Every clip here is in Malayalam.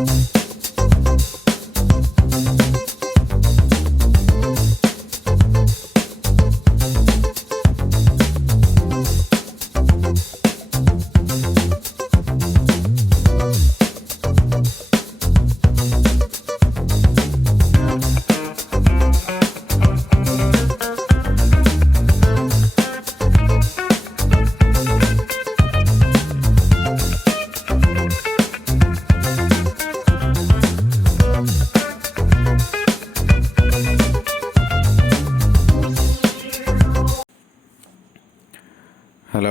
Hello,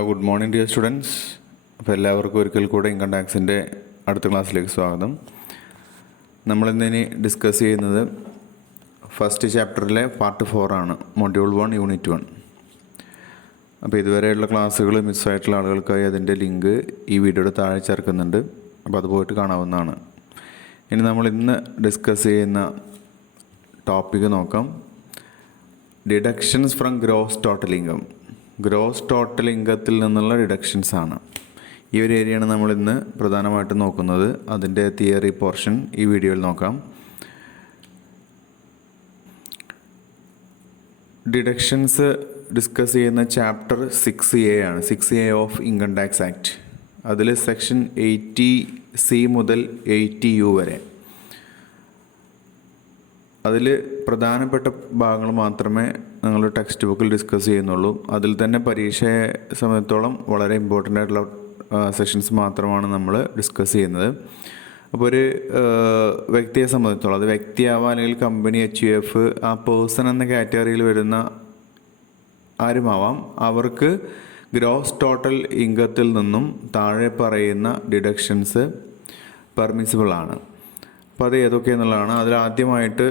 good morning dear students. അപ്പോൾ എല്ലാവർക്കും ഒരിക്കൽ കൂടെ ഇൻകം ടാക്സിൻ്റെ അടുത്ത ക്ലാസ്സിലേക്ക് സ്വാഗതം. നമ്മളിന്നിനി ഡിസ്കസ് ചെയ്യുന്നത് ഫസ്റ്റ് ചാപ്റ്ററിലെ പാർട്ട് 4 ആണ്, മൊഡ്യൂൾ 1 യൂണിറ്റ് 1. അപ്പോൾ ഇതുവരെയുള്ള ക്ലാസ്സുകൾ മിസ്സായിട്ടുള്ള ആളുകൾക്കായി അതിൻ്റെ ലിങ്ക് ഈ വീഡിയോയുടെ താഴെ ചേർക്കുന്നുണ്ട്. അപ്പോൾ അത് പോയിട്ട് കാണാവുന്നതാണ്. ഇനി നമ്മൾ ഇന്ന് ഡിസ്കസ് ചെയ്യുന്ന ടോപ്പിക്ക് നോക്കാം. Deductions from gross total income. Gross total ഇൻകത്തിൽ നിന്നുള്ള ഡിഡക്ഷൻസ് ആണ്. ഈ ഒരു ഏരിയയാണ് നമ്മൾ ഇന്ന് പ്രധാനമായിട്ടും നോക്കുന്നത്. അതിൻ്റെ തിയറി പോർഷൻ ഈ വീഡിയോയിൽ നോക്കാം. ഡിഡക്ഷൻസ് ഡിസ്കസ് ചെയ്യുന്ന ചാപ്റ്റർ 6A ആണ്, 6A of income tax act. അതിൽ സെക്ഷൻ 80C മുതൽ 80U വരെ. അതിൽ പ്രധാനപ്പെട്ട ഭാഗങ്ങൾ മാത്രമേ ഞങ്ങൾ ടെക്സ്റ്റ് ബുക്കിൽ ഡിസ്കസ് ചെയ്യുന്നുള്ളൂ. അതിൽ തന്നെ പരീക്ഷയെ സംബന്ധിച്ചോളം വളരെ ഇമ്പോർട്ടൻ്റ് ആയിട്ടുള്ള സെക്ഷൻസ് മാത്രമാണ് നമ്മൾ ഡിസ്കസ് ചെയ്യുന്നത്. അപ്പോൾ ഒരു വ്യക്തിയെ സംബന്ധിച്ചോളം, അത് വ്യക്തിയാവാം അല്ലെങ്കിൽ കമ്പനി, HUF, ആ പേഴ്സൺ എന്ന കാറ്റഗറിയിൽ വരുന്ന ആരുമാവാം, അവർക്ക് ഗ്രോസ് ടോട്ടൽ ഇൻകത്തിൽ നിന്നും താഴെ പറയുന്ന ഡിഡക്ഷൻസ് പെർമിസിബിൾ ആണ്. അപ്പോൾ അത് ഏതൊക്കെയെന്നുള്ളതാണ്. അതിൽ ആദ്യമായിട്ട്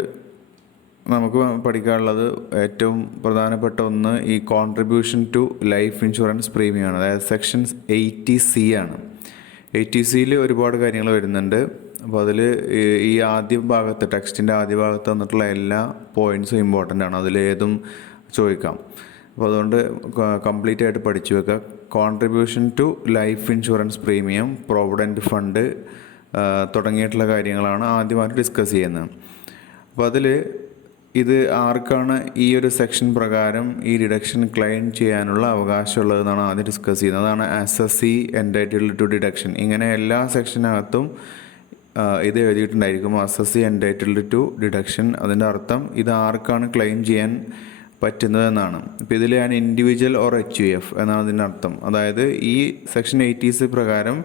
നമുക്ക് പഠിക്കാനുള്ളത് ഏറ്റവും പ്രധാനപ്പെട്ട ഒന്ന് ഈ കോൺട്രിബ്യൂഷൻ ടു ലൈഫ് ഇൻഷുറൻസ് പ്രീമിയമാണ്. അതായത് സെക്ഷൻ 80C ആണ്. 80Cയിൽ ഒരുപാട് കാര്യങ്ങൾ വരുന്നുണ്ട്. അപ്പോൾ അതിൽ ഈ ആദ്യ ഭാഗത്ത്, ടെക്സ്റ്റിൻ്റെ ആദ്യ ഭാഗത്ത് വന്നിട്ടുള്ള എല്ലാ പോയിൻറ്റ്സും ഇമ്പോർട്ടൻ്റ് ആണ്. അതിലേതും ചോദിക്കാം. അപ്പോൾ അതുകൊണ്ട് കംപ്ലീറ്റ് ആയിട്ട് പഠിച്ചു വെക്കുക. Contribution to life insurance premium, provident fund തുടങ്ങിയിട്ടുള്ള കാര്യങ്ങളാണ് ആദ്യമായിട്ട് ഡിസ്കസ് ചെയ്യുന്നത്. അപ്പോൾ അതിൽ ഇത് ആർക്കാണ് ഈ ഒരു സെക്ഷൻ പ്രകാരം ഈ ഡിഡക്ഷൻ ക്ലെയിം ചെയ്യാനുള്ള അവകാശമുള്ളതെന്നാണ് ആദ്യം ഡിസ്കസ് ചെയ്യുന്നത്. അതാണ് അസസി എൻറ്റൈറ്റിൽഡ് ടു ഡിഡക്ഷൻ. ഇങ്ങനെ എല്ലാ സെക്ഷനകത്തും ഇത് എഴുതിയിട്ടുണ്ടായിരിക്കും, അസസി എൻറ്റൈറ്റിൽഡ് ടു ഡിഡക്ഷൻ. അതിൻ്റെ അർത്ഥം ഇത് ആർക്കാണ് ക്ലെയിം ചെയ്യാൻ പറ്റുന്നതെന്നാണ്. ഇപ്പോൾ ഇതിൽ ഞാൻ ഇൻഡിവിജ്വൽ ഓർ HUF എന്നാണ് ഇതിൻ്റെ അർത്ഥം. അതായത് ഈ സെക്ഷൻ 80C പ്രകാരം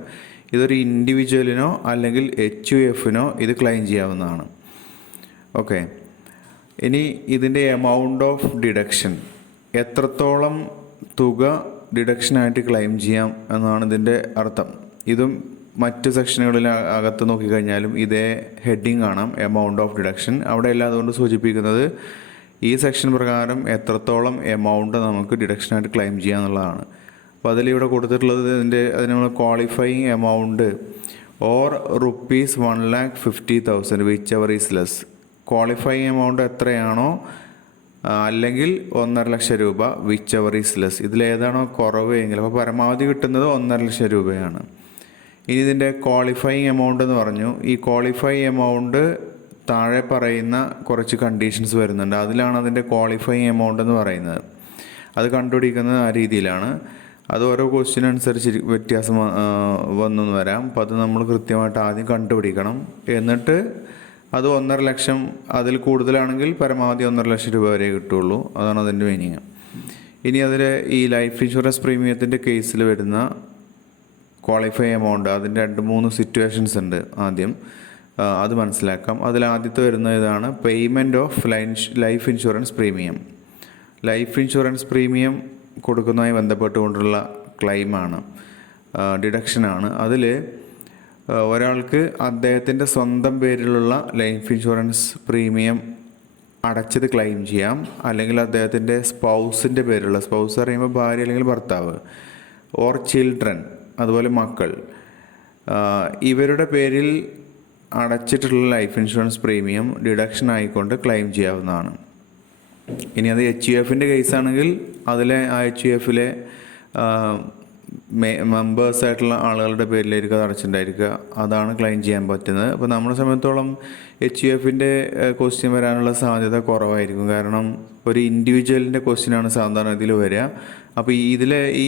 ഇതൊരു ഇൻഡിവിജ്വലിനോ അല്ലെങ്കിൽ HUFനോ ഇത് ക്ലെയിം ചെയ്യാവുന്നതാണ്. ഓക്കെ, ഇനി ഇതിൻ്റെ എമൗണ്ട് ഓഫ് ഡിഡക്ഷൻ, എത്രത്തോളം തുക ഡിഡക്ഷനായിട്ട് ക്ലെയിം ചെയ്യാം എന്നാണ് ഇതിൻ്റെ അർത്ഥം. ഇതും മറ്റ് സെക്ഷനുകളിൽ അകത്ത് നോക്കിക്കഴിഞ്ഞാലും ഇതേ ഹെഡിങ് കാണാം, എമൗണ്ട് ഓഫ് ഡിഡക്ഷൻ. അവിടെ എല്ലാം അതുകൊണ്ട് സൂചിപ്പിക്കുന്നത് ഈ സെക്ഷൻ പ്രകാരം എത്രത്തോളം എമൗണ്ട് നമുക്ക് ഡിഡക്ഷനായിട്ട് ക്ലെയിം ചെയ്യാം എന്നുള്ളതാണ്. അപ്പോൾ അതിലിവിടെ കൊടുത്തിട്ടുള്ളത് അതിന് നമ്മൾ qualifying amount or ₹1,50,000 which ever is less. Qualifying amount എത്രയാണോ അല്ലെങ്കിൽ 1.5 ലക്ഷം രൂപ, വിച്ച് എവർ ഈസ് ലെസ്. ഇതിലേതാണോ കുറവ് എങ്കിൽ, അപ്പോൾ പരമാവധി കിട്ടുന്നത് 1.5 ലക്ഷം രൂപയാണ്. ഇനി ഇതിൻ്റെ ക്വാളിഫയിങ് എമൗണ്ട് എന്ന് പറഞ്ഞു. ഈ ക്വാളിഫയിങ് എമൗണ്ട് താഴെ പറയുന്ന കുറച്ച് കണ്ടീഷൻസ് വരുന്നുണ്ട്. അതിലാണ് അതിൻ്റെ ക്വാളിഫയിങ് എമൗണ്ട് എന്ന് പറയുന്നത്. അത് കണ്ടുപിടിക്കുന്നത് ആ രീതിയിലാണ്. അത് ഓരോ ക്വസ്റ്റ്യൻ അനുസരിച്ച് വ്യത്യാസം വന്നു വരാം. അപ്പോൾ അത് നമ്മൾ കൃത്യമായിട്ട് ആദ്യം കണ്ടുപിടിക്കണം. എന്നിട്ട് അത് 1.5 ലക്ഷം, അതിൽ കൂടുതലാണെങ്കിൽ പരമാവധി 1.5 ലക്ഷം രൂപ വരെ കിട്ടുള്ളൂ. അതാണ് അതിൻ്റെ മീനിങ്. ഇനി അതിൽ ഈ ലൈഫ് ഇൻഷുറൻസ് പ്രീമിയത്തിൻ്റെ കേസിൽ വരുന്ന ക്വാളിഫൈ എമൗണ്ട്, അതിൻ്റെ 2-3 സിറ്റുവേഷൻസ് ഉണ്ട്. ആദ്യം അത് മനസ്സിലാക്കാം. അതിൽ ആദ്യത്തെ വരുന്ന ഇതാണ് payment of life insurance premium. Life insurance premium കൊടുക്കുന്നതുമായി ബന്ധപ്പെട്ടുകൊണ്ടുള്ള ക്ലെയിമാണ്, ഡിഡക്ഷനാണ്. അതിൽ ഒരാൾക്ക് അദ്ദേഹത്തിൻ്റെ സ്വന്തം പേരിലുള്ള ലൈഫ് ഇൻഷുറൻസ് പ്രീമിയം അടച്ചത് ക്ലെയിം ചെയ്യാം, അല്ലെങ്കിൽ അദ്ദേഹത്തിൻ്റെ സ്പൗസിൻ്റെ പേരിലുള്ള, സ്പൗസ് പറയുമ്പോൾ ഭാര്യ അല്ലെങ്കിൽ ഭർത്താവ്, ഓർ ചിൽഡ്രൻ, അതുപോലെ മക്കൾ, ഇവരുടെ പേരിൽ അടച്ചിട്ടുള്ള ലൈഫ് ഇൻഷുറൻസ് പ്രീമിയം ഡിഡക്ഷൻ ആയിക്കൊണ്ട് ക്ലെയിം ചെയ്യാവുന്നതാണ്. ഇനി അത് HUFൻ്റെ കേസാണെങ്കിൽ അതിലെ ആ HUFലെ മെമ്പേഴ്സായിട്ടുള്ള ആളുകളുടെ പേരിലായിരിക്കും അത് അടച്ചിട്ടുണ്ടായിരിക്കുക. അതാണ് ക്ലെയിം ചെയ്യാൻ പറ്റുന്നത്. അപ്പോൾ നമ്മളെ സംബന്ധിച്ചോളം HUFൻ്റെ ക്വസ്റ്റ്യൻ വരാനുള്ള സാധ്യത കുറവായിരിക്കും. കാരണം ഒരു ഇൻഡിവിജ്വലിൻ്റെ ക്വസ്റ്റ്യനാണ് സാധാരണ ഇതിൽ വരിക. അപ്പോൾ ഇതിലെ ഈ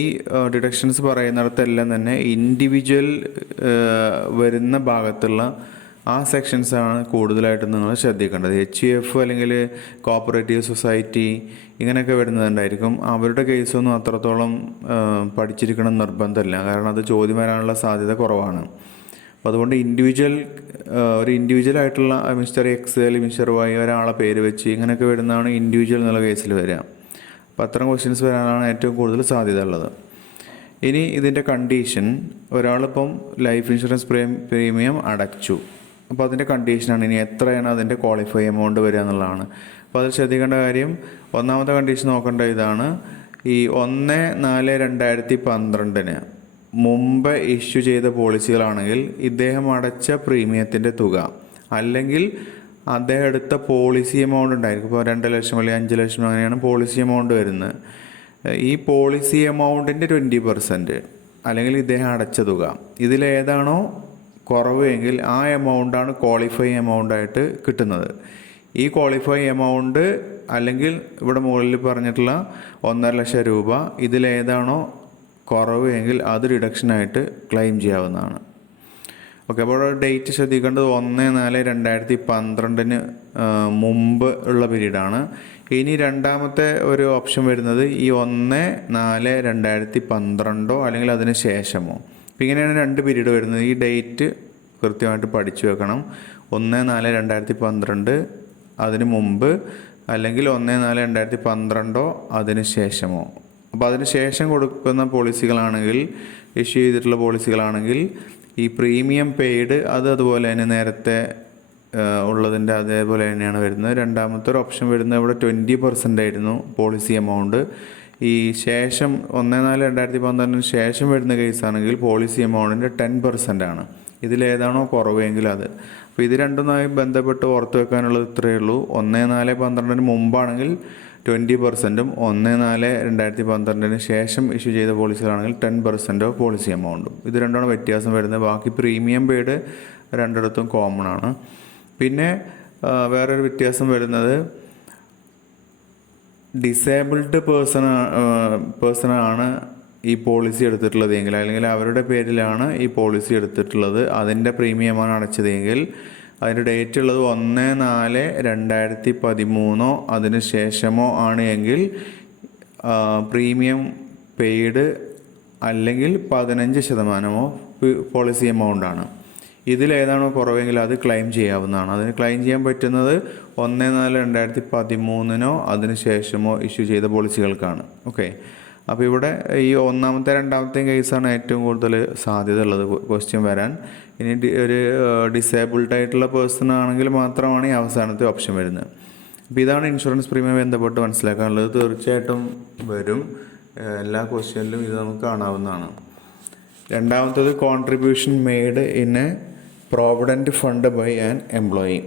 ഡിഡക്ഷൻസ് പറയുന്നിടത്തെല്ലാം തന്നെ ഇൻഡിവിജ്വൽ വരുന്ന ഭാഗത്തുള്ള ആ സെക്ഷൻസാണ് കൂടുതലായിട്ടും നിങ്ങൾ ശ്രദ്ധിക്കേണ്ടത്. HUF അല്ലെങ്കിൽ കോപ്പറേറ്റീവ് സൊസൈറ്റി ഇങ്ങനെയൊക്കെ വരുന്നതുണ്ടായിരിക്കും. അവരുടെ കേസൊന്നും അത്രത്തോളം പഠിച്ചിരിക്കണം നിർബന്ധമില്ല. കാരണം അത് ചോദ്യം വരാനുള്ള സാധ്യത കുറവാണ്. അപ്പോൾ അതുകൊണ്ട് ഒരു ഇൻഡിവിജ്വലായിട്ടുള്ള മിസ്റ്റർ എക്സ് അല്ലെങ്കിൽ മിസ്റ്റർ വൈ ഒരാളെ പേര് വെച്ച് ഇങ്ങനെയൊക്കെ വരുന്നതാണ് ഇൻഡിവിജ്വൽ എന്നുള്ള കേസിൽ വരിക. അപ്പോൾ അത്തരം ക്വസ്റ്റ്യൻസ് വരാനാണ് ഏറ്റവും കൂടുതൽ സാധ്യത ഉള്ളത്. ഇനി ഇതിൻ്റെ കണ്ടീഷൻ, ഒരാളിപ്പം ലൈഫ് ഇൻഷുറൻസ് പ്രീമിയം അടച്ചു. അപ്പോൾ അതിൻ്റെ കണ്ടീഷനാണ് ഇനി എത്രയാണ് അതിൻ്റെ ക്വാളിഫൈ എമൗണ്ട് വരിക എന്നുള്ളതാണ്. അപ്പോൾ അതിൽ ശ്രദ്ധിക്കേണ്ട കാര്യം, ഒന്നാമത്തെ കണ്ടീഷൻ നോക്കേണ്ട ഇതാണ്, ഈ 1/4/2012 മുമ്പ് ഇഷ്യൂ ചെയ്ത പോളിസികളാണെങ്കിൽ ഇദ്ദേഹം അടച്ച പ്രീമിയത്തിൻ്റെ തുക അല്ലെങ്കിൽ അദ്ദേഹം എടുത്ത പോളിസി എമൗണ്ട് ഉണ്ടായിരിക്കും. ഇപ്പോൾ 2 ലക്ഷം അല്ലെങ്കിൽ 5 ലക്ഷം അങ്ങനെയാണ് പോളിസി എമൗണ്ട് വരുന്നത്. ഈ പോളിസി എമൗണ്ടിൻ്റെ 20% അല്ലെങ്കിൽ ഇദ്ദേഹം അടച്ച തുക ഇതിലേതാണോ കുറവ് എങ്കിൽ ആ എമൗണ്ടാണ് ക്വാളിഫൈ എമൗണ്ടായിട്ട് കിട്ടുന്നത്. ഈ ക്വാളിഫൈ എമൗണ്ട് അല്ലെങ്കിൽ ഇവിടെ മുകളിൽ പറഞ്ഞിട്ടുള്ള 1.5 ലക്ഷം രൂപ ഇതിലേതാണോ കുറവ് എങ്കിൽ അത് ഡിഡക്ഷനായിട്ട് ക്ലെയിം ചെയ്യാവുന്നതാണ്. ഓക്കെ, അപ്പോൾ ഡേറ്റ് ശ്രദ്ധിക്കേണ്ടത് 1/4/2012 മുമ്പ് ഉള്ള പീരീഡാണ്. ഇനി രണ്ടാമത്തെ ഒരു ഓപ്ഷൻ വരുന്നത് ഈ 1/4/2012 അല്ലെങ്കിൽ അതിന് ശേഷമോ. അപ്പോൾ ഇങ്ങനെയാണ് 2 പീരീഡ് വരുന്നത്. ഈ ഡേറ്റ് കൃത്യമായിട്ട് പഠിച്ചു വെക്കണം. 1/4/2012 അതിന് മുമ്പ് അല്ലെങ്കിൽ 1/4/2012 അതിന് ശേഷമോ. അപ്പോൾ അതിന് ശേഷം കൊടുക്കുന്ന പോളിസികളാണെങ്കിൽ, ഇഷ്യൂ ചെയ്തിട്ടുള്ള പോളിസികളാണെങ്കിൽ ഈ പ്രീമിയം പെയ്ഡ് അതുപോലെ തന്നെ നേരത്തെ ഉള്ളതിൻ്റെ അതേപോലെ തന്നെയാണ് വരുന്നത്. രണ്ടാമത്തെ ഒരു ഓപ്ഷൻ വരുന്നത് ഇവിടെ 20% ആയിരുന്നു പോളിസി എമൗണ്ട്. ഈ ശേഷം 1/4/2012 ശേഷം വരുന്ന കേസാണെങ്കിൽ പോളിസി എമൗണ്ടിൻ്റെ 10% ആണ്. ഇതിലേതാണോ കുറവെങ്കിൽ അത്. അപ്പോൾ ഇത് രണ്ടുമായി ബന്ധപ്പെട്ട് ഓർത്ത് വെക്കാനുള്ളത് ഇത്രയേ ഉള്ളൂ. 1/4/2012 മുമ്പാണെങ്കിൽ 20%, 1/4/2012 ശേഷം ഇഷ്യൂ ചെയ്ത പോളിസികളാണെങ്കിൽ 10% ഓഫ് പോളിസി എമൗണ്ടും. ഇത് രണ്ടാണ് വ്യത്യാസം വരുന്നത്. ബാക്കി പ്രീമിയം പെയ്ഡ് രണ്ടിടത്തും കോമൺ ആണ്. പിന്നെ വേറൊരു വ്യത്യാസം വരുന്നത്, ഡിസേബിൾഡ് പേഴ്സണാണ് ഈ പോളിസി എടുത്തിട്ടുള്ളത് എങ്കിൽ അല്ലെങ്കിൽ അവരുടെ പേരിലാണ് ഈ പോളിസി എടുത്തിട്ടുള്ളത്, അതിൻ്റെ പ്രീമിയമാണ് അടച്ചതെങ്കിൽ അതിൻ്റെ ഡേറ്റ് ഉള്ളത് 1/4/2013 അതിന് ശേഷമോ ആണ് എങ്കിൽ പ്രീമിയം പെയ്ഡ് അല്ലെങ്കിൽ 15% പോളിസി എമൗണ്ടാണ്. ഇതിലേതാണോ കുറവെങ്കിൽ അത് ക്ലെയിം ചെയ്യാവുന്നതാണ്. അതിന് ക്ലെയിം ചെയ്യാൻ പറ്റുന്നത് 1/4/2013 അതിന് ശേഷമോ ഇഷ്യൂ ചെയ്ത പോളിസികൾക്കാണ്. ഓക്കെ, അപ്പോൾ ഇവിടെ ഈ ഒന്നാമത്തെ രണ്ടാമത്തെയും കേസാണ് ഏറ്റവും കൂടുതൽ സാധ്യത ഉള്ളത് ക്വസ്റ്റ്യൻ വരാൻ. ഇനി ഒരു ഡിസേബിൾഡ് ആയിട്ടുള്ള പേഴ്സൺ ആണെങ്കിൽ മാത്രമാണ് ഈ അവസാനത്തെ ഓപ്ഷൻ വരുന്നത്. അപ്പോൾ ഇതാണ് ഇൻഷുറൻസ് പ്രീമിയം ബന്ധപ്പെട്ട് മനസ്സിലാക്കാനുള്ളത്. തീർച്ചയായിട്ടും വരും, എല്ലാ ക്വസ്റ്റ്യനിലും ഇത് നമുക്ക് കാണാവുന്നതാണ്. രണ്ടാമത്തേത് contribution made in a provident fund by an employee.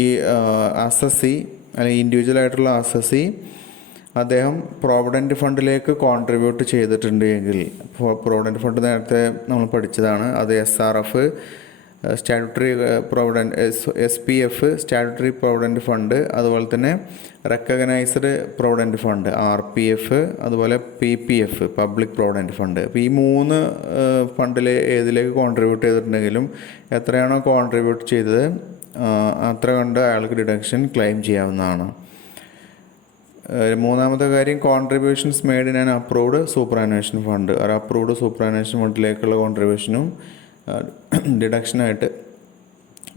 ഈ അസസി അല്ലെങ്കിൽ ഇൻഡിവിജ്വൽ ആയിട്ടുള്ള അസസി അദ്ദേഹം പ്രോവിഡൻറ്റ് ഫണ്ടിലേക്ക് കോൺട്രിബ്യൂട്ട് ചെയ്തിട്ടുണ്ട് എങ്കിൽ, പ്രോവിഡൻറ്റ് ഫണ്ട് നേരത്തെ നമ്മൾ പഠിച്ചതാണ്, അത് SRF statutory provident, SPF statutory provident fund, അതുപോലെ തന്നെ റെക്കഗ്നൈസ്ഡ് പ്രൊവിഡൻറ്റ് ഫണ്ട് RPF, അതുപോലെ PPF പബ്ലിക് പ്രൊവിഡൻറ്റ് ഫണ്ട്. അപ്പോൾ ഈ 3 ഫണ്ടിൽ ഏതിലേക്ക് കോൺട്രിബ്യൂട്ട് ചെയ്തിട്ടുണ്ടെങ്കിലും എത്രയാണോ കോൺട്രിബ്യൂട്ട് ചെയ്തത് അത്ര കണ്ട് അയാൾക്ക് ഡിഡക്ഷൻ ക്ലെയിം ചെയ്യാവുന്നതാണ്. മൂന്നാമത്തെ കാര്യം, contributions made in an approved superannuation fund. ഒരു അപ്രൂവ്ഡ് സൂപ്പറാനുവേഷൻ ഫണ്ടിലേക്കുള്ള കോൺട്രിബ്യൂഷനും ഡിഡക്ഷനായിട്ട്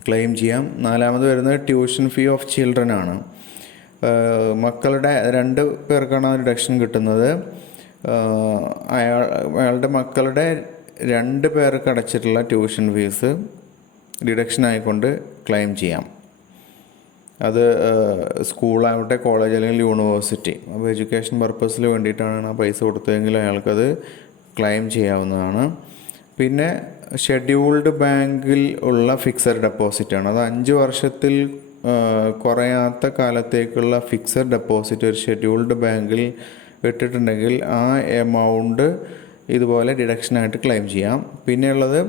ക്ലെയിം ചെയ്യാം. നാലാമത് വരുന്നത് ട്യൂഷൻ ഫീ ഓഫ് ചിൽഡ്രൻ ആണ്. മക്കളുടെ 2 പേർക്കാണ് ഡിഡക്ഷൻ കിട്ടുന്നത്. അയാളുടെ മക്കളുടെ 2 പേർക്ക് അടച്ചിട്ടുള്ള ട്യൂഷൻ ഫീസ് ഡിഡക്ഷൻ ആയിക്കൊണ്ട് ക്ലെയിം ചെയ്യാം. അത് സ്കൂളാവട്ടെ, കോളേജ് അല്ലെങ്കിൽ യൂണിവേഴ്സിറ്റി. അപ്പോൾ എഡ്യൂക്കേഷൻ പർപ്പസിന് വേണ്ടിയിട്ടാണ് ആ പൈസ കൊടുത്തതെങ്കിൽ അയാൾക്കത് ക്ലെയിം ചെയ്യാവുന്നതാണ്. പിന്നെ ഷെഡ്യൂൾഡ് ബാങ്കിൽ ഉള്ള ഫിക്സഡ് ഡെപ്പോസിറ്റാണ്. അത് 5 വർഷത്തിൽ കുറയാത്ത കാലത്തേക്കുള്ള ഫിക്സഡ് ഡെപ്പോസിറ്റ് ഒരു ഷെഡ്യൂൾഡ് ബാങ്കിൽ ഇട്ടിട്ടുണ്ടെങ്കിൽ ആ എമൗണ്ട് ഇതുപോലെ ഡിഡക്ഷനായിട്ട് ക്ലെയിം ചെയ്യാം. പിന്നെയുള്ളത്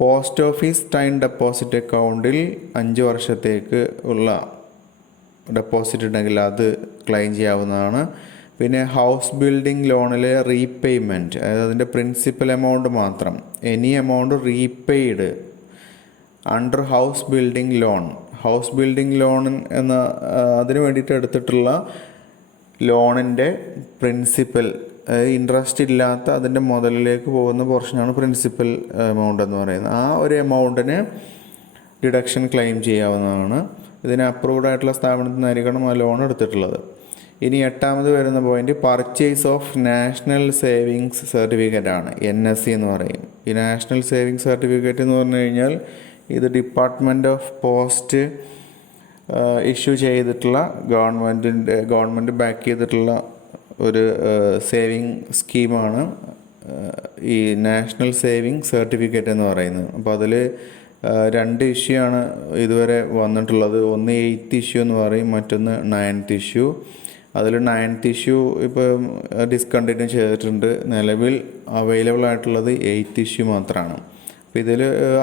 പോസ്റ്റ് ഓഫീസ് ടൈം ഡെപ്പോസിറ്റ് അക്കൗണ്ടിൽ 5 വർഷത്തേക്ക് ഉള്ള ഡെപ്പോസിറ്റ് ഉണ്ടെങ്കിൽ അത് ക്ലെയിം ചെയ്യാവുന്നതാണ്. പിന്നെ ഹൗസ് ബിൽഡിംഗ് ലോണിലെ റീപേയ്മെൻറ്റ്, അതായത് അതിൻ്റെ പ്രിൻസിപ്പൽ എമൗണ്ട് മാത്രം, any amount repaid under house building loan, house building loan എന്ന അതിന് വേണ്ടിയിട്ട് എടുത്തിട്ടുള്ള ലോണിൻ്റെ പ്രിൻസിപ്പൽ, ഇൻട്രസ്റ്റ് ഇല്ലാത്ത അതിൻ്റെ മുതലിലേക്ക് പോകുന്ന പോർഷനാണ് പ്രിൻസിപ്പൽ എമൗണ്ട് എന്ന് പറയുന്നത്. ആ ഒരു എമൗണ്ടിന് ഡിഡക്ഷൻ ക്ലെയിം ചെയ്യാവുന്നതാണ്. ഇതിന് അപ്രൂവ്ഡ് ആയിട്ടുള്ള സ്ഥാപനത്തിൽ നിന്നായിരിക്കണം ആ ലോൺ എടുത്തിട്ടുള്ളത്. ഇനി 8ാമത് വരുന്ന point purchase of national savings certificate ആണ്, NSC എന്ന് പറയും. ഈ നാഷണൽ സേവിങ്സ് സർട്ടിഫിക്കറ്റ് എന്ന് പറഞ്ഞു കഴിഞ്ഞാൽ ഇത് ഡിപ്പാർട്ട്മെൻറ്റ് ഓഫ് പോസ്റ്റ് ഇഷ്യൂ ചെയ്തിട്ടുള്ള ഗവൺമെൻറ് ബാക്ക് ചെയ്തിട്ടുള്ള ഒരു സേവിങ് സ്കീമാണ് ഈ നാഷണൽ സേവിങ് സർട്ടിഫിക്കറ്റ് എന്ന് പറയുന്നത്. അപ്പോൾ അതിൽ 2 ഇഷ്യൂ ആണ് ഇതുവരെ വന്നിട്ടുള്ളത്. ഒന്ന് 8th ഇഷ്യൂ എന്ന് പറയും, മറ്റൊന്ന് 9th ഇഷ്യൂ. അതിൽ 9th ഇഷ്യൂ ഇപ്പോൾ ഡിസ്കണ്ടിന്യൂ ചെയ്തിട്ടുണ്ട്. നിലവിൽ അവൈലബിൾ ആയിട്ടുള്ളത് 8th ഇഷ്യൂ മാത്രമാണ്. അപ്പോൾ ഇതിൽ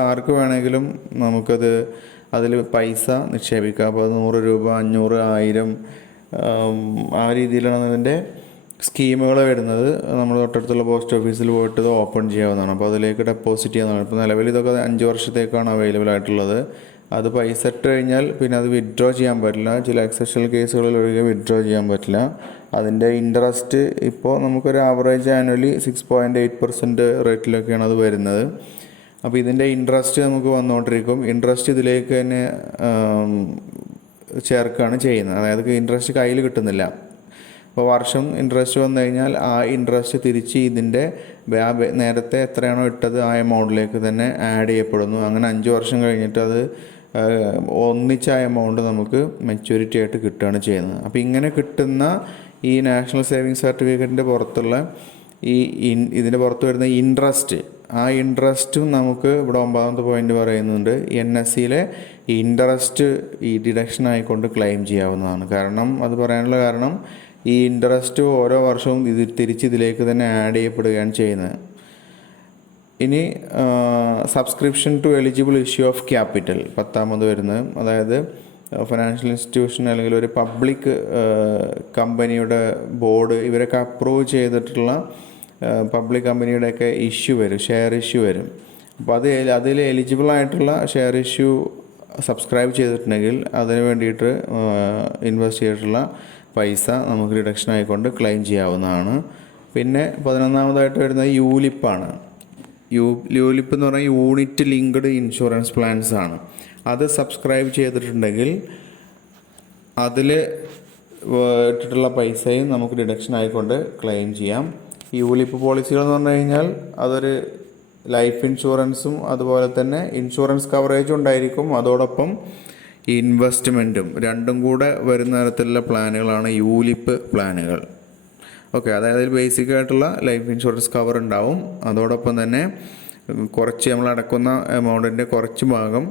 ആർക്ക് വേണമെങ്കിലും നമുക്കത് അതിൽ പൈസ നിക്ഷേപിക്കാം. അപ്പോൾ 100 രൂപ, 500, 1000 ആ രീതിയിലാണ് അതിൻ്റെ സ്കീമുകൾ വരുന്നത്. നമ്മൾ തൊട്ടടുത്തുള്ള പോസ്റ്റ് ഓഫീസിൽ പോയിട്ട് ഇത് ഓപ്പൺ ചെയ്യാവുന്നതാണ്. അപ്പോൾ അതിലേക്ക് ഡെപ്പോസിറ്റ് ചെയ്യാവുന്നതാണ്. ഇപ്പോൾ നിലവിൽ ഇതൊക്കെ 5 വർഷത്തേക്കാണ് അവൈലബിൾ ആയിട്ടുള്ളത്. അത് പൈസ ഇട്ട് കഴിഞ്ഞാൽ പിന്നെ അത് വിഡ്രോ ചെയ്യാൻ പറ്റില്ല. ചില എക്സെപ്ഷണൽ കേസുകളിൽ ഒഴികെ വിഡ്രോ ചെയ്യാൻ പറ്റില്ല. അതിൻ്റെ ഇൻട്രസ്റ്റ് ഇപ്പോൾ നമുക്കൊരു ആവറേജ് ആനുവലി 6.8% റേറ്റിലൊക്കെയാണ് അത് വരുന്നത്. അപ്പോൾ ഇതിൻ്റെ ഇൻട്രസ്റ്റ് നമുക്ക് വന്നുകൊണ്ടിരിക്കും. ഇൻട്രസ്റ്റ് ഇതിലേക്ക് തന്നെ ചേർക്കുകയാണ് ചെയ്യുന്നത്. അതായത് ഇൻട്രസ്റ്റ് കയ്യിൽ കിട്ടുന്നില്ല. അപ്പോൾ വർഷം ഇൻട്രസ്റ്റ് വന്നു കഴിഞ്ഞാൽ ആ ഇൻട്രസ്റ്റ് തിരിച്ച് ഇതിൻ്റെ നേരത്തെ എത്രയാണോ ഇട്ടത് ആ എമൗണ്ടിലേക്ക് തന്നെ ആഡ് ചെയ്യപ്പെടുന്നു. അങ്ങനെ 5 വർഷം കഴിഞ്ഞിട്ട് അത് ഒന്നിച്ച എമൗണ്ട് നമുക്ക് മെച്യൂരിറ്റി ആയിട്ട് കിട്ടുകയാണ് ചെയ്യുന്നത്. അപ്പോൾ ഇങ്ങനെ കിട്ടുന്ന ഈ നാഷണൽ സേവിങ്സ് സർട്ടിഫിക്കറ്റിൻ്റെ പുറത്തുള്ള ഇതിൻ്റെ പുറത്ത് വരുന്ന ഇൻട്രസ്റ്റ്, ആ ഇൻട്രസ്റ്റും നമുക്ക് ഇവിടെ 9ാമത്തെ പോയിന്റ് പറയുന്നുണ്ട്. NSCയിലെ ഇൻട്രസ്റ്റ് ഈ ഡിഡക്ഷൻ ആയിക്കൊണ്ട് ക്ലെയിം ചെയ്യാവുന്നതാണ്. കാരണം അത് പറയാനുള്ള കാരണം ഈ ഇൻട്രസ്റ്റ് ഓരോ വർഷവും തിരിച്ച് ഇതിലേക്ക് തന്നെ ആഡ് ചെയ്യപ്പെടുകയാണ് ചെയ്യുന്നത്. ഇനി subscription to eligible issue of capital 10ാമത് വരുന്നത്. അതായത് ഫിനാൻഷ്യൽ ഇൻസ്റ്റിറ്റ്യൂഷൻ അല്ലെങ്കിൽ ഒരു പബ്ലിക് കമ്പനിയുടെ ബോർഡ് ഇവരൊക്കെ അപ്രൂവ് ചെയ്തിട്ടുള്ള പബ്ലിക് കമ്പനിയുടെയൊക്കെ ഇഷ്യൂ വരും, ഷെയർ ഇഷ്യൂ വരും. അപ്പോൾ അതിൽ എലിജിബിൾ ആയിട്ടുള്ള ഷെയർ ഇഷ്യൂ സബ്സ്ക്രൈബ് ചെയ്തിട്ടുണ്ടെങ്കിൽ അതിന് വേണ്ടിയിട്ട് ഇൻവെസ്റ്റ് ചെയ്തിട്ടുള്ള പൈസ നമുക്ക് ഡിഡക്ഷൻ ആയിക്കൊണ്ട് ക്ലെയിം ചെയ്യാവുന്നതാണ്. പിന്നെ 11ാമതായിട്ട് വരുന്നത് യൂലിപ്പാണ്. യൂലിപ്പ് എന്ന് പറഞ്ഞാൽ യൂണിറ്റ് ലിങ്ക്ഡ് ഇൻഷുറൻസ് പ്ലാൻസ് ആണ്. അത് സബ്സ്ക്രൈബ് ചെയ്തിട്ടുണ്ടെങ്കിൽ അതിൽ ഇട്ടിട്ടുള്ള പൈസയും നമുക്ക് ഡിഡക്ഷൻ ആയിക്കൊണ്ട് ക്ലെയിം ചെയ്യാം. യൂലിപ്പ് പോളിസികൾ എന്ന് പറഞ്ഞു കഴിഞ്ഞാൽ അതൊരു ലൈഫ് ഇൻഷുറൻസും അതുപോലെ തന്നെ ഇൻഷുറൻസ് കവറേജും ഉണ്ടായിരിക്കും. അതോടൊപ്പം ഇൻവെസ്റ്റ്മെൻറ്റും രണ്ടും കൂടെ വരുന്ന തരത്തിലുള്ള പ്ലാനുകളാണ് യൂലിപ്പ് പ്ലാനുകൾ. ഓക്കെ, അതായത് ബേസിക് ആയിട്ടുള്ള ലൈഫ് ഇൻഷുറൻസ് കവർ ഉണ്ടാവും. അതോടൊപ്പം തന്നെ കുറച്ച് നമ്മൾ അടക്കുന്ന എമൗണ്ടിൻ്റെ കുറച്ച് ഭാഗം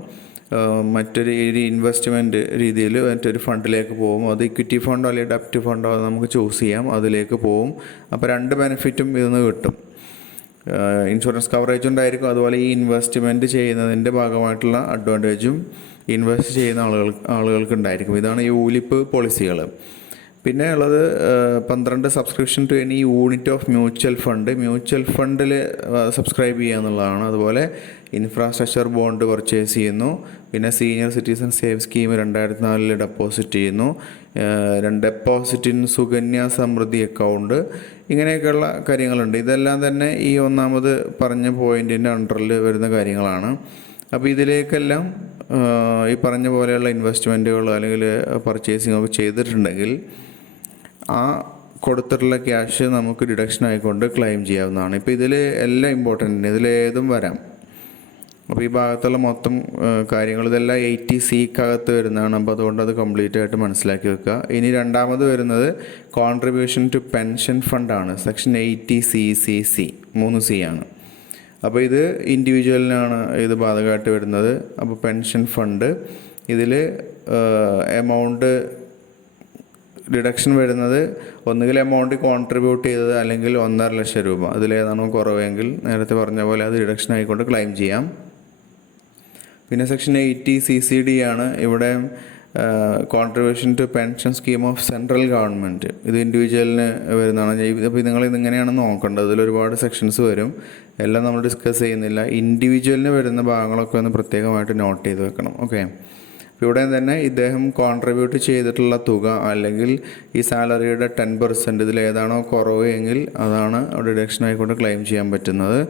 മറ്റൊരു ഇൻവെസ്റ്റ്മെൻറ്റ് രീതിയിൽ മറ്റൊരു ഫണ്ടിലേക്ക് പോകും. അത് ഇക്വിറ്റി ഫണ്ടോ അല്ലെങ്കിൽ ഡെപ്റ്റ് ഫണ്ടോ അത് നമുക്ക് ചൂസ് ചെയ്യാം, അതിലേക്ക് പോകും. അപ്പോൾ 2 ബെനിഫിറ്റും ഇതിന്ന് കിട്ടും. ഇൻഷുറൻസ് കവറേജ് ഉണ്ടായിരിക്കും, അതുപോലെ ഈ ഇൻവെസ്റ്റ്മെൻറ്റ് ചെയ്യുന്നതിൻ്റെ ഭാഗമായിട്ടുള്ള അഡ്വാൻറ്റേജും ഇൻവെസ്റ്റ് ചെയ്യുന്ന ആളുകൾക്ക് ഉണ്ടായിരിക്കും. ഇതാണ് യൂലിപ്പ് പോളിസികൾ. പിന്നെ ഉള്ളത് 12 subscription to any unit of mutual fund. Mutual ഫണ്ടിൽ സബ്സ്ക്രൈബ് ചെയ്യുക എന്നുള്ളതാണ്. അതുപോലെ ഇൻഫ്രാസ്ട്രക്ചർ ബോണ്ട് പർച്ചേസ് ചെയ്യുന്നു. പിന്നെ senior citizen save scheme 2004 deposit ചെയ്യുന്നു. Deposit in Sukanya Samriddhi account, ഇങ്ങനെയൊക്കെയുള്ള കാര്യങ്ങളുണ്ട്. ഇതെല്ലാം തന്നെ ഈ 1ാമത് പറഞ്ഞ പോയിൻറ്റിൻ്റെ അണ്ടറിൽ വരുന്ന കാര്യങ്ങളാണ്. അപ്പോൾ ഇതിലേക്കെല്ലാം ഈ പറഞ്ഞ പോലെയുള്ള ഇൻവെസ്റ്റ്മെൻറ്റുകൾ അല്ലെങ്കിൽ പർച്ചേസിംഗ് ഒക്കെ ചെയ്തിട്ടുണ്ടെങ്കിൽ ആ കൊടുത്തിട്ടുള്ള ക്യാഷ് നമുക്ക് ഡിഡക്ഷൻ ആയിക്കൊണ്ട് ക്ലെയിം ചെയ്യാവുന്നതാണ്. ഇപ്പോൾ ഇതിൽ എല്ലാം ഇമ്പോർട്ടൻ്റ്, ഇതിലേതും വരാം. അപ്പോൾ ഈ ഭാഗത്തുള്ള മൊത്തം കാര്യങ്ങൾ ഇതെല്ലാം 80C വരുന്നതാണ്. അപ്പോൾ അതുകൊണ്ട് അത് കംപ്ലീറ്റ് ആയിട്ട് മനസ്സിലാക്കി വെക്കുക. ഇനി 2ാമത് വരുന്നത് കോൺട്രിബ്യൂഷൻ ടു പെൻഷൻ ഫണ്ടാണ്. സെക്ഷൻ 80CCC 3C ആണ്. അപ്പോൾ ഇത് ഇൻഡിവിജ്വലിനാണ് ഇത് ബാധകമായിട്ട് വരുന്നത്. അപ്പോൾ പെൻഷൻ ഫണ്ട് ഇതിൽ എമൗണ്ട് ഡിഡക്ഷൻ വരുന്നത് ഒന്നുകിൽ എമൗണ്ട് കോൺട്രിബ്യൂട്ട് ചെയ്തത് അല്ലെങ്കിൽ 1,50,000 രൂപ. അതിലേതാണോ കുറവെങ്കിൽ നേരത്തെ പറഞ്ഞ പോലെ അത് ഡിഡക്ഷൻ ആയിക്കൊണ്ട് ക്ലെയിം ചെയ്യാം. പിന്നെ സെക്ഷൻ 80 CCD ആണ്. ഇവിടെ contribution to pension scheme of central government, ഇത് ഇൻഡിവിജ്വലിന് വരുന്നതാണ്. അപ്പോൾ നിങ്ങൾ ഇതിങ്ങനെയാണ് നോക്കേണ്ടത്. ഇതിലൊരുപാട് സെക്ഷൻസ് വരും, എല്ലാം നമ്മൾ ഡിസ്കസ് ചെയ്യുന്നില്ല. ഇൻഡിവിജ്വലിന് വരുന്ന ഭാഗങ്ങളൊക്കെ ഒന്ന് പ്രത്യേകമായിട്ട് നോട്ട് ചെയ്ത് വെക്കണം. ഓക്കെ, ഇവിടെ തന്നെ ഇദ്ദേഹം കോൺട്രിബ്യൂട്ട് ചെയ്തിട്ടുള്ള തുക അല്ലെങ്കിൽ ഈ സാലറിയുടെ 10% ഇതിലേതാണോ കുറവ് എങ്കിൽ അതാണ് അവിടെ ഡിഡക്ഷൻ ആയിക്കൊണ്ട് ക്ലെയിം ചെയ്യാൻ പറ്റുന്നത്.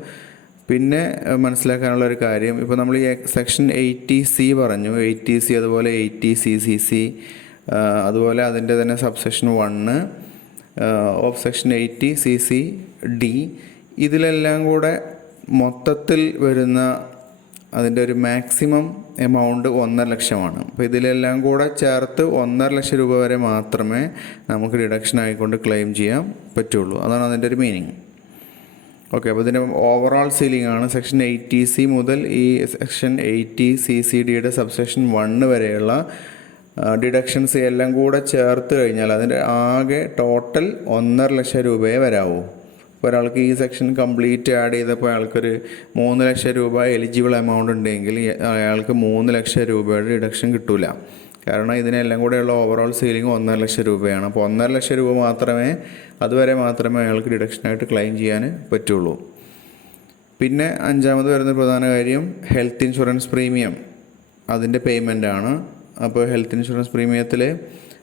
പിന്നെ മനസ്സിലാക്കാനുള്ള ഒരു കാര്യം, ഇപ്പോൾ നമ്മൾ ഈ സെക്ഷൻ 80C പറഞ്ഞു, 80C അതുപോലെ 80CCC, അതുപോലെ അതിൻ്റെ തന്നെ സബ്സെക്ഷൻ 1 ഓഫ് സെക്ഷൻ 80CCD, ഇതിലെല്ലാം കൂടെ മൊത്തത്തിൽ വരുന്ന അതിൻ്റെ ഒരു മാക്സിമം എമൗണ്ട് 1,50,000 അപ്പോൾ ഇതിലെല്ലാം കൂടെ ചേർത്ത് 1,50,000 രൂപ വരെ മാത്രമേ നമുക്ക് ഡിഡക്ഷൻ ആയിക്കൊണ്ട് ക്ലെയിം ചെയ്യാൻ പറ്റുള്ളൂ. അതാണ് അതിൻ്റെ ഒരു മീനിങ്. ഓക്കെ, അപ്പോൾ ഇതിൻ്റെ ഓവറോൾ സീലിംഗ് ആണ് സെക്ഷൻ 80C മുതൽ ഈ സെക്ഷൻ 80CCDയുടെ സബ്സെക്ഷൻ 1 വരെയുള്ള ഡിഡക്ഷൻസ് എല്ലാം കൂടെ ചേർത്ത് കഴിഞ്ഞാൽ അതിൻ്റെ ആകെ ടോട്ടൽ 1,50,000 രൂപയെ വരാവൂ. ഇപ്പോൾ ഒരാൾക്ക് ഈ സെക്ഷൻ കംപ്ലീറ്റ് ആഡ് ചെയ്തപ്പോൾ അയാൾക്കൊരു 3,00,000 രൂപ എലിജിബിൾ എമൗണ്ട് ഉണ്ടെങ്കിൽ അയാൾക്ക് 3,00,000 രൂപയുടെ ഡിഡക്ഷൻ കിട്ടില്ല. കാരണം ഇതിനെല്ലാം കൂടെയുള്ള ഓവറോൾ സീലിംഗ് 1,50,000 രൂപയാണ്. അപ്പോൾ 1,50,000 രൂപ മാത്രമേ അതുവരെ മാത്രമേ അയാൾക്ക് ഡിഡക്ഷനായിട്ട് ക്ലെയിം ചെയ്യാൻ പറ്റുള്ളൂ. പിന്നെ അഞ്ചാമത് വരുന്ന പ്രധാന കാര്യം ഹെൽത്ത് ഇൻഷുറൻസ് പ്രീമിയം, അതിൻ്റെ പേയ്മെൻ്റ് ആണ്. അപ്പോൾ ഹെൽത്ത് ഇൻഷുറൻസ് പ്രീമിയത്തിൽ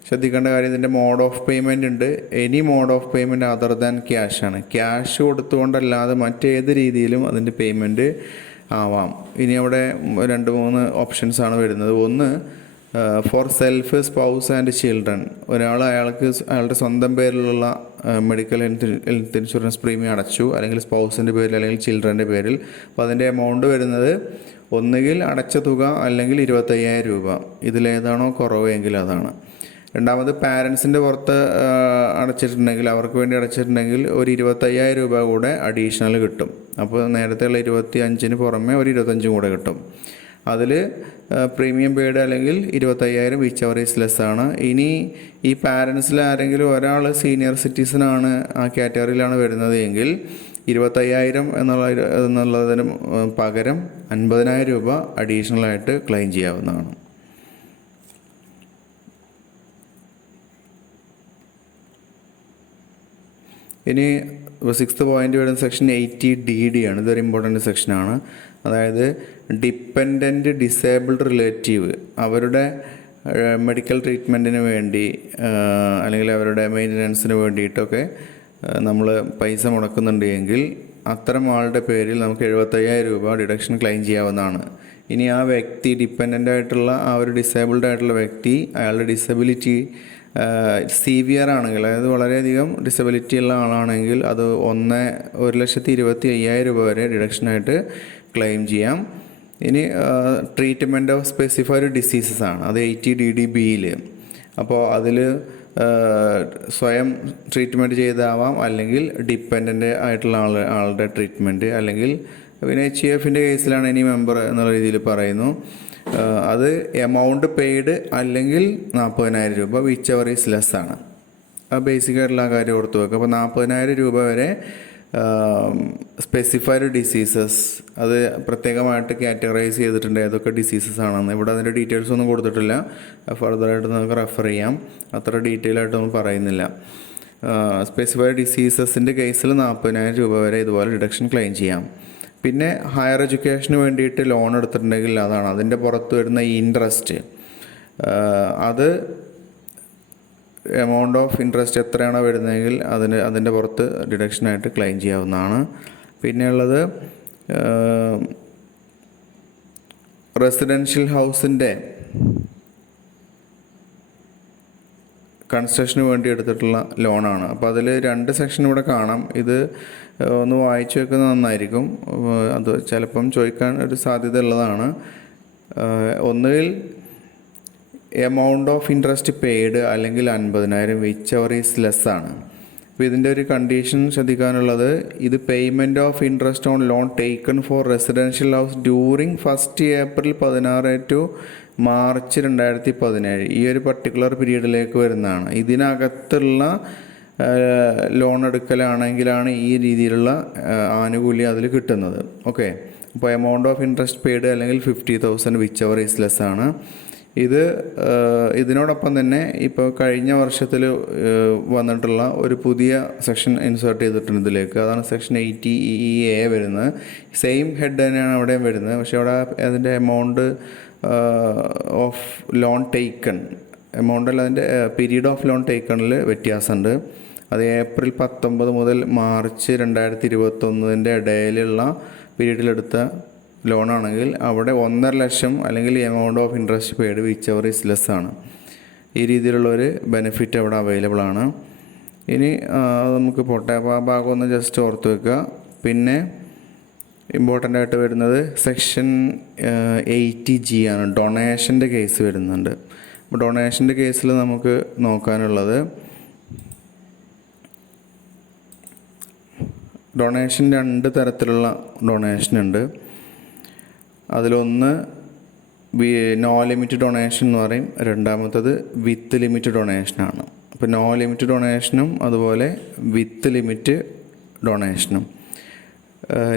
ശ്രദ്ധിക്കേണ്ട കാര്യം, ഇതിൻ്റെ മോഡ് ഓഫ് പേയ്മെൻ്റ് ഉണ്ട്. Any mode of payment other than cash ആണ്. ക്യാഷ് കൊടുത്തുകൊണ്ടല്ലാതെ മറ്റേത് രീതിയിലും അതിൻ്റെ പേയ്മെൻറ്റ് ആവാം. ഇനി അവിടെ 2-3 ഓപ്ഷൻസാണ് വരുന്നത്. ഒന്ന്, for self, spouse and children. അയാൾക്ക് അയാളുടെ സ്വന്തം പേരിലുള്ള മെഡിക്കൽ ഹെൽത്ത് ഇൻഷുറൻസ് പ്രീമിയം അടച്ചു, അല്ലെങ്കിൽ സ്പൗസിൻ്റെ പേരിൽ അല്ലെങ്കിൽ ചിൽഡ്രൻ്റെ പേരിൽ. അപ്പോൾ അതിൻ്റെ എമൗണ്ട് വരുന്നത് ഒന്നുകിൽ അടച്ച തുക അല്ലെങ്കിൽ 25,000 രൂപ, ഇതിലേതാണോ കുറവെങ്കിൽ അതാണ്. രണ്ടാമത് പാരൻസിൻ്റെ പുറത്ത് അടച്ചിട്ടുണ്ടെങ്കിൽ, അവർക്ക് വേണ്ടി അടച്ചിട്ടുണ്ടെങ്കിൽ ഒരു 25,000 രൂപ കൂടെ അഡീഷണൽ കിട്ടും. അപ്പോൾ നേരത്തെയുള്ള 25,000 പുറമെ ഒരു 25 കൂടെ കിട്ടും. അതിൽ പ്രീമിയം പെയ്ഡ് അല്ലെങ്കിൽ 25,000 വിച്ച് എവർ ഈസ് ലെസ് ആണ്. ഇനി ഈ പാരൻസിൽ ആരെങ്കിലും ഒരാൾ സീനിയർ സിറ്റിസനാണ്, ആ കാറ്റഗറിയിലാണ് വരുന്നത് എങ്കിൽ 25,000 എന്നുള്ളതിന് പകരം 50,000 രൂപ അഡീഷണലായിട്ട് ക്ലെയിം ചെയ്യാവുന്നതാണ്. ഇനി 6th പോയിന്റ് വരുന്ന സെക്ഷൻ 80DD ആണ്. ഇതൊരു ഇമ്പോർട്ടൻ്റ് സെക്ഷനാണ്. അതായത് ഡിപ്പെൻഡൻറ്റ് ഡിസേബിൾഡ് റിലേറ്റീവ് അവരുടെ മെഡിക്കൽ ട്രീറ്റ്മെൻറ്റിന് വേണ്ടി അല്ലെങ്കിൽ അവരുടെ മെയിൻ്റനൻസിന് വേണ്ടിയിട്ടൊക്കെ നമ്മൾ പൈസ മുടക്കുന്നുണ്ട് എങ്കിൽ അത്തരം ആളുടെ പേരിൽ നമുക്ക് 75,000 രൂപ ഡിഡക്ഷൻ ക്ലെയിം ചെയ്യാവുന്നതാണ്. ഇനി ആ വ്യക്തി ഡിപ്പെൻഡൻ്റ് ആയിട്ടുള്ള ആ ഒരു ഡിസേബിൾഡ് ആയിട്ടുള്ള വ്യക്തി അയാളുടെ ഡിസബിലിറ്റി സീവിയർ ആണെങ്കിൽ, അതായത് വളരെയധികം ഡിസബിലിറ്റി ഉള്ള ആളാണെങ്കിൽ അത് 1,25,000 രൂപ വരെ ഡിഡക്ഷനായിട്ട് ക്ലെയിം ചെയ്യാം. ഇനി ട്രീറ്റ്മെൻറ്റ് ഓഫ് സ്പെസിഫൈഡ് ഡിസീസസ് ആണ്, അത് 80DDBയിൽ. അപ്പോൾ അതിൽ സ്വയം ട്രീറ്റ്മെൻറ്റ് ചെയ്താവാം, അല്ലെങ്കിൽ ഡിപ്പെൻഡൻ്റ് ആയിട്ടുള്ള ആളുടെ ട്രീറ്റ്മെൻറ്റ്, അല്ലെങ്കിൽ പിന്നെ HUFൻ്റെ കേസിലാണ് എനി മെമ്പർ എന്നുള്ള രീതിയിൽ പറയുന്നു. അത് എമൗണ്ട് പെയ്ഡ് അല്ലെങ്കിൽ 40,000 രൂപ വിച്ച് എവർ ഈസ് ലെസ് ആണ്. അത് ബേസിക്കായിട്ടുള്ള ആ കാര്യം ഓർത്ത് വെക്കുക. അപ്പോൾ 40,000 രൂപ വരെ സ്പെസിഫൈഡ് ഡിസീസസ്, അത് പ്രത്യേകമായിട്ട് കാറ്റഗറൈസ് ചെയ്തിട്ടുണ്ട് ഏതൊക്കെ ഡിസീസസ് ആണെന്ന്. ഇവിടെ അതിൻ്റെ ഡീറ്റെയിൽസ് ഒന്നും കൊടുത്തിട്ടില്ല, ഫർദറായിട്ട് നമുക്ക് റെഫർ ചെയ്യാം, അത്ര ഡീറ്റെയിൽ ആയിട്ടൊന്നും പറയുന്നില്ല. സ്പെസിഫൈഡ് ഡിസീസസിൻ്റെ കേസിൽ 40,000 രൂപ വരെ ഇതുപോലെ ഡിഡക്ഷൻ ക്ലെയിം ചെയ്യാം. പിന്നെ ഹയർ എഡ്യൂക്കേഷന് വേണ്ടിയിട്ട് ലോൺ എടുത്തിട്ടുണ്ടെങ്കിൽ അതാണ് അതിൻ്റെ പുറത്ത് വരുന്ന ഈ ഇൻട്രസ്റ്റ്, അത് എമൗണ്ട് ഓഫ് ഇൻട്രസ്റ്റ് എത്രയാണോ വരുന്നതെങ്കിൽ അതിൻ്റെ പുറത്ത് ഡിഡക്ഷനായിട്ട് ക്ലെയിം ചെയ്യാവുന്നതാണ്. പിന്നെയുള്ളത് റെസിഡൻഷ്യൽ ഹൗസിൻ്റെ കൺസ്ട്രക്ഷന് വേണ്ടി എടുത്തിട്ടുള്ള ലോണാണ്. അപ്പോൾ അതിൽ 2 സെക്ഷൻ ഇവിടെ കാണാം. ഇത് ഒന്ന് വായിച്ചു വെക്കുന്നത് നന്നായിരിക്കും, അത് ചിലപ്പം ചോദിക്കാൻ ഒരു സാധ്യത ഉള്ളതാണ്. ഒന്നുകിൽ എമൗണ്ട് ഓഫ് ഇൻട്രസ്റ്റ് പെയ്ഡ് അല്ലെങ്കിൽ 50,000 വിച്ച് എവർ ഈസ് ലെസ് ആണ്. അപ്പോൾ ഇതിൻ്റെ ഒരു കണ്ടീഷൻ ശ്രദ്ധിക്കാനുള്ളത്, ഇത് payment of interest on loan taken for residential house during 1 April 2016 to March 2017, ഈ ഒരു പർട്ടിക്കുലർ പീരീഡിലേക്ക് വരുന്നതാണ്. ഇതിനകത്തുള്ള ലോൺ എടുക്കലാണെങ്കിലാണ് ഈ രീതിയിലുള്ള ആനുകൂല്യം അതിൽ കിട്ടുന്നത്. ഓക്കെ, അപ്പോൾ എമൗണ്ട് ഓഫ് ഇൻട്രസ്റ്റ് പെയ്ഡ് അല്ലെങ്കിൽ 50,000 വിച്ച് എവർ ഈസ് ലെസ് ആണ്. ഇതിനോടൊപ്പം തന്നെ ഇപ്പോൾ കഴിഞ്ഞ വർഷത്തിൽ വന്നിട്ടുള്ള ഒരു പുതിയ സെക്ഷൻ ഇൻസേർട്ട് ചെയ്തിട്ടുണ്ട് ഇതിലേക്ക്. അതാണ് സെക്ഷൻ 80EA വരുന്നത്. സെയിം ഹെഡ് തന്നെയാണ് അവിടെയും വരുന്നത്. പക്ഷേ അവിടെ അതിൻ്റെ amount of loan taken, amount അല്ല, അതിൻ്റെ പീരീഡ് ഓഫ് ലോൺ ടേക്കണിൽ വ്യത്യാസമുണ്ട്. അത് April 19 മുതൽ March 2021 ഇടയിലുള്ള പീരീഡിലെടുത്ത ലോണാണെങ്കിൽ അവിടെ 1.5 ലക്ഷം അല്ലെങ്കിൽ amount of interest paid which ever is less ആണ്. ഈ രീതിയിലുള്ളൊരു ബെനിഫിറ്റ് അവിടെ അവൈലബിൾ ആണ്. ഇനി നമുക്ക് പോട്ടെ, അപ്പോൾ ആ ഭാഗം ഒന്ന് ജസ്റ്റ് ഓർത്ത് വെക്കുക. പിന്നെ ഇമ്പോർട്ടൻ്റ് ആയിട്ട് വരുന്നത് സെക്ഷൻ 80G ആണ്. ഡൊണേഷൻ്റെ കേസ് വരുന്നുണ്ട്. അപ്പോൾ ഡൊണേഷൻ്റെ കേസിൽ നമുക്ക് നോക്കാനുള്ളത്, ഡൊണേഷൻ 2 തരത്തിലുള്ള ഡൊണേഷൻ ഉണ്ട്. അതിലൊന്ന് നോ ലിമിറ്റ് ഡൊണേഷൻ എന്ന് പറയും, രണ്ടാമത്തത് വിത്ത് ലിമിറ്റ് ഡൊണേഷനാണ്. അപ്പോൾ നോ ലിമിറ്റ് ഡൊണേഷനും അതുപോലെ വിത്ത് ലിമിറ്റ് ഡൊണേഷനും.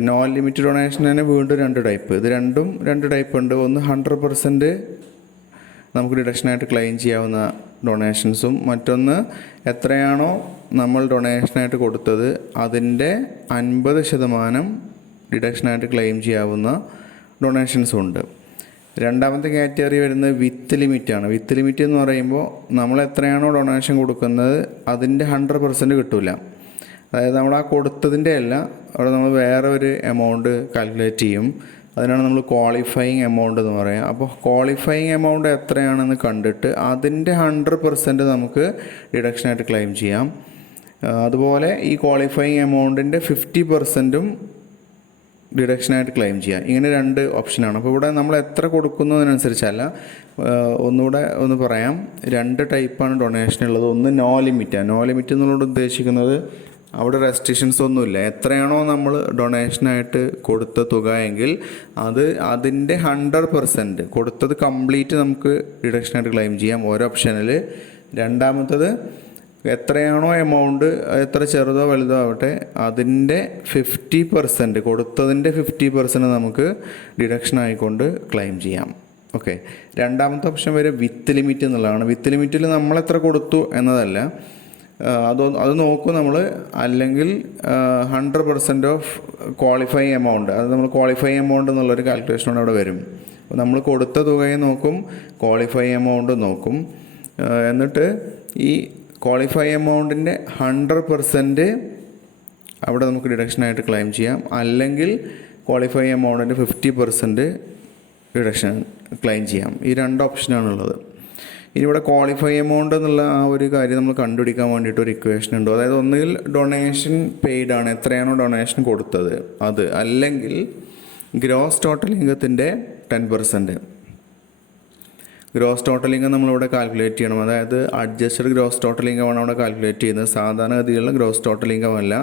നോ ലിമിറ്റ് ഡൊണേഷൻ തന്നെ വീണ്ടും 2 ടൈപ്പ്. ഇത് രണ്ടും 2 ടൈപ്പ് ഉണ്ട്. ഒന്ന് 100% നമുക്ക് ഡിഡക്ഷനായിട്ട് ക്ലെയിം ചെയ്യാവുന്ന ഡൊണേഷൻസും, മറ്റൊന്ന് എത്രയാണോ നമ്മൾ ഡൊണേഷനായിട്ട് കൊടുത്തത് അതിൻ്റെ 50% ഡിഡക്ഷനായിട്ട് ക്ലെയിം ചെയ്യാവുന്ന ഡൊണേഷൻസും ഉണ്ട്. രണ്ടാമത്തെ കാറ്റഗറി വരുന്നത് വിത്ത് ലിമിറ്റാണ്. വിത്ത് ലിമിറ്റ് എന്ന് പറയുമ്പോൾ നമ്മൾ എത്രയാണോ ഡൊണേഷൻ കൊടുക്കുന്നത് അതിൻ്റെ 100% കിട്ടില്ല. അതായത് നമ്മൾ ആ കൊടുത്തതിൻ്റെ അല്ല, അവിടെ നമ്മൾ വേറെ ഒരു എമൗണ്ട് കാൽക്കുലേറ്റ് ചെയ്യും. അതിനാണ് നമ്മൾ ക്വാളിഫയിങ് എമൗണ്ട് എന്ന് പറയുക. അപ്പോൾ ക്വാളിഫയിങ് എമൗണ്ട് എത്രയാണെന്ന് കണ്ടിട്ട് അതിൻ്റെ 100% നമുക്ക് ഡിഡക്ഷനായിട്ട് ക്ലെയിം ചെയ്യാം. അതുപോലെ ഈ ക്വാളിഫയിങ് എമൗണ്ടിൻ്റെ 50%ഉം ഡിഡക്ഷനായിട്ട് ക്ലെയിം ചെയ്യാം. ഇങ്ങനെ 2 ഓപ്ഷനാണ്. അപ്പോൾ ഇവിടെ നമ്മൾ എത്ര കൊടുക്കുന്നതിനനുസരിച്ചല്ല. ഒന്നുകൂടെ ഒന്ന് പറയാം, 2 ടൈപ്പാണ് ഡൊണേഷൻ ഉള്ളത്. ഒന്ന് നോ ലിമിറ്റാണ്. നോ ലിമിറ്റ് എന്നുള്ളത് ഉദ്ദേശിക്കുന്നത് അവിടെ റെസ്ട്രിക്ഷൻസ് ഒന്നുമില്ല. എത്രയാണോ നമ്മൾ ഡൊണേഷനായിട്ട് കൊടുത്ത തുക എങ്കിൽ അതിൻ്റെ 100% കൊടുത്തത് കംപ്ലീറ്റ് നമുക്ക് ഡിഡക്ഷനായിട്ട് ക്ലെയിം ചെയ്യാം ഒരു ഓപ്ഷനിൽ. രണ്ടാമത്തത് എത്രയാണോ എമൗണ്ട്, എത്ര ചെറുതോ വലുതോ ആവട്ടെ, അതിൻ്റെ 50%, കൊടുത്തതിൻ്റെ 50% നമുക്ക് ഡിഡക്ഷൻ ആയിക്കൊണ്ട് ക്ലെയിം ചെയ്യാം. ഓക്കെ, രണ്ടാമത്തെ ഓപ്ഷൻ വരെ വിത്ത് ലിമിറ്റ് എന്നുള്ളതാണ്. വിത്ത് ലിമിറ്റിൽ നമ്മൾ എത്ര കൊടുത്തു എന്നതല്ല, അത് നോക്കും നമ്മൾ. അല്ലെങ്കിൽ 100% ഓഫ് ക്വാളിഫൈങ് എമൗണ്ട്, അത് നമ്മൾ ക്വാളിഫൈങ് എമൗണ്ട് എന്നുള്ളൊരു കാൽക്കുലേഷനോട് അവിടെ വരും. അപ്പോൾ നമ്മൾ കൊടുത്ത തുകയെ നോക്കും, ക്വാളിഫൈങ് എമൗണ്ട് നോക്കും. എന്നിട്ട് ഈ ക്വാളിഫൈ എമൗണ്ടിൻ്റെ 100% അവിടെ നമുക്ക് ഡിഡക്ഷനായിട്ട് ക്ലെയിം ചെയ്യാം. അല്ലെങ്കിൽ ക്വാളിഫൈ എമൗണ്ടിൻ്റെ 50% ഡിഡക്ഷൻ ക്ലെയിം ചെയ്യാം. ഈ 2 ഓപ്ഷനാണുള്ളത്. ഇനി ഇവിടെ ക്വാളിഫൈ എമൗണ്ട് എന്നുള്ള ആ ഒരു കാര്യം നമ്മൾ കണ്ടുപിടിക്കാൻ വേണ്ടിയിട്ട് ഒരു ഇക്വേഷൻ ഉണ്ട്. അതായത് ഒന്നുകിൽ ഡൊണേഷൻ പെയ്ഡ് ആണ്, എത്രയാണോ ഡൊണേഷൻ കൊടുത്തത് അത്, അല്ലെങ്കിൽ ഗ്രോസ് ടോട്ടൽ ഇൻകത്തിൻ്റെ 10%. ഗ്രോസ് ടോട്ടൽ ഇൻകം നമ്മളിവിടെ കാൽക്കുലേറ്റ് ചെയ്യണം. അതായത് അഡ്ജസ്റ്റഡ് ഗ്രോസ് ടോട്ടൽ ഇൻകമാണ് അവിടെ കാൽക്കുലേറ്റ് ചെയ്യുന്നത്, സാധാരണഗതിയിലുള്ള ഗ്രോസ് ടോട്ടൽ ഇൻകം അല്ല.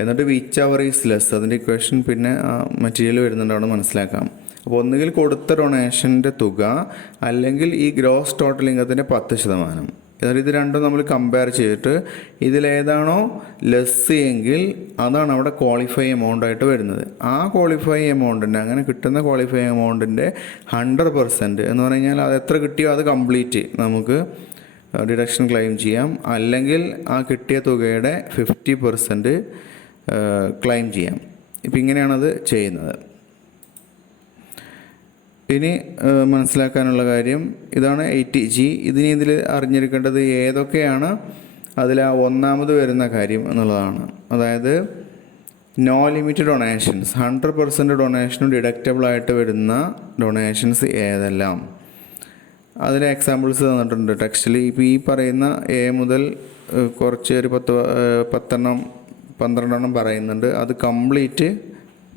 എന്നിട്ട് വിച്ച് അവർ ഈസ് ലെസ്, അതിൻ്റെ ഇക്വേഷൻ പിന്നെ മെറ്റീരിയൽ വരുന്നുണ്ട്, അവിടെ മനസ്സിലാക്കാം. അപ്പോൾ ഒന്നുകിൽ കൊടുത്ത ഡൊണേഷൻ്റെ തുക അല്ലെങ്കിൽ ഈ ഗ്രോസ് ടോട്ടൽ ഇൻകത്തിൻ്റെ 10%. എന്നിട്ട് ഇത് രണ്ടും നമ്മൾ കമ്പയർ ചെയ്തിട്ട് ഇതിലേതാണോ ലെസ് എങ്കിൽ അതാണ് അവിടെ ക്വാളിഫൈ എമൗണ്ട് ആയിട്ട് വരുന്നത്. ആ ക്വാളിഫൈ എമൗണ്ടിൻ്റെ, അങ്ങനെ കിട്ടുന്ന ക്വാളിഫൈ എമൗണ്ടിൻ്റെ 100% എന്ന് പറഞ്ഞു കഴിഞ്ഞാൽ അത് എത്ര കിട്ടിയോ അത് കംപ്ലീറ്റ് നമുക്ക് ഡിഡക്ഷൻ ക്ലെയിം ചെയ്യാം. അല്ലെങ്കിൽ ആ കിട്ടിയ തുകയുടെ 50% ക്ലെയിം ചെയ്യാം. ഇപ്പം ഇങ്ങനെയാണത് ചെയ്യുന്നത്. ഇനി മനസ്സിലാക്കാനുള്ള കാര്യം ഇതാണ് 80G. ഇതിൽ അറിഞ്ഞിരിക്കേണ്ടത് ഏതൊക്കെയാണ് അതിൽ ഒന്നാമത് വരുന്ന കാര്യം എന്നുള്ളതാണ്. അതായത് നോ ലിമിറ്റ് ഡൊണേഷൻസ്, 100% ഡൊണേഷനും ഡിഡക്റ്റബിളായിട്ട് വരുന്ന ഡൊണേഷൻസ് ഏതെല്ലാം, അതിന് എക്സാമ്പിൾസ് തന്നിട്ടുണ്ട് ടെക്സ്റ്റിൽ. ഇപ്പോൾ ഈ പറയുന്ന A മുതൽ കുറച്ച് ഒരു 10-12 പറയുന്നുണ്ട്. അത് കംപ്ലീറ്റ്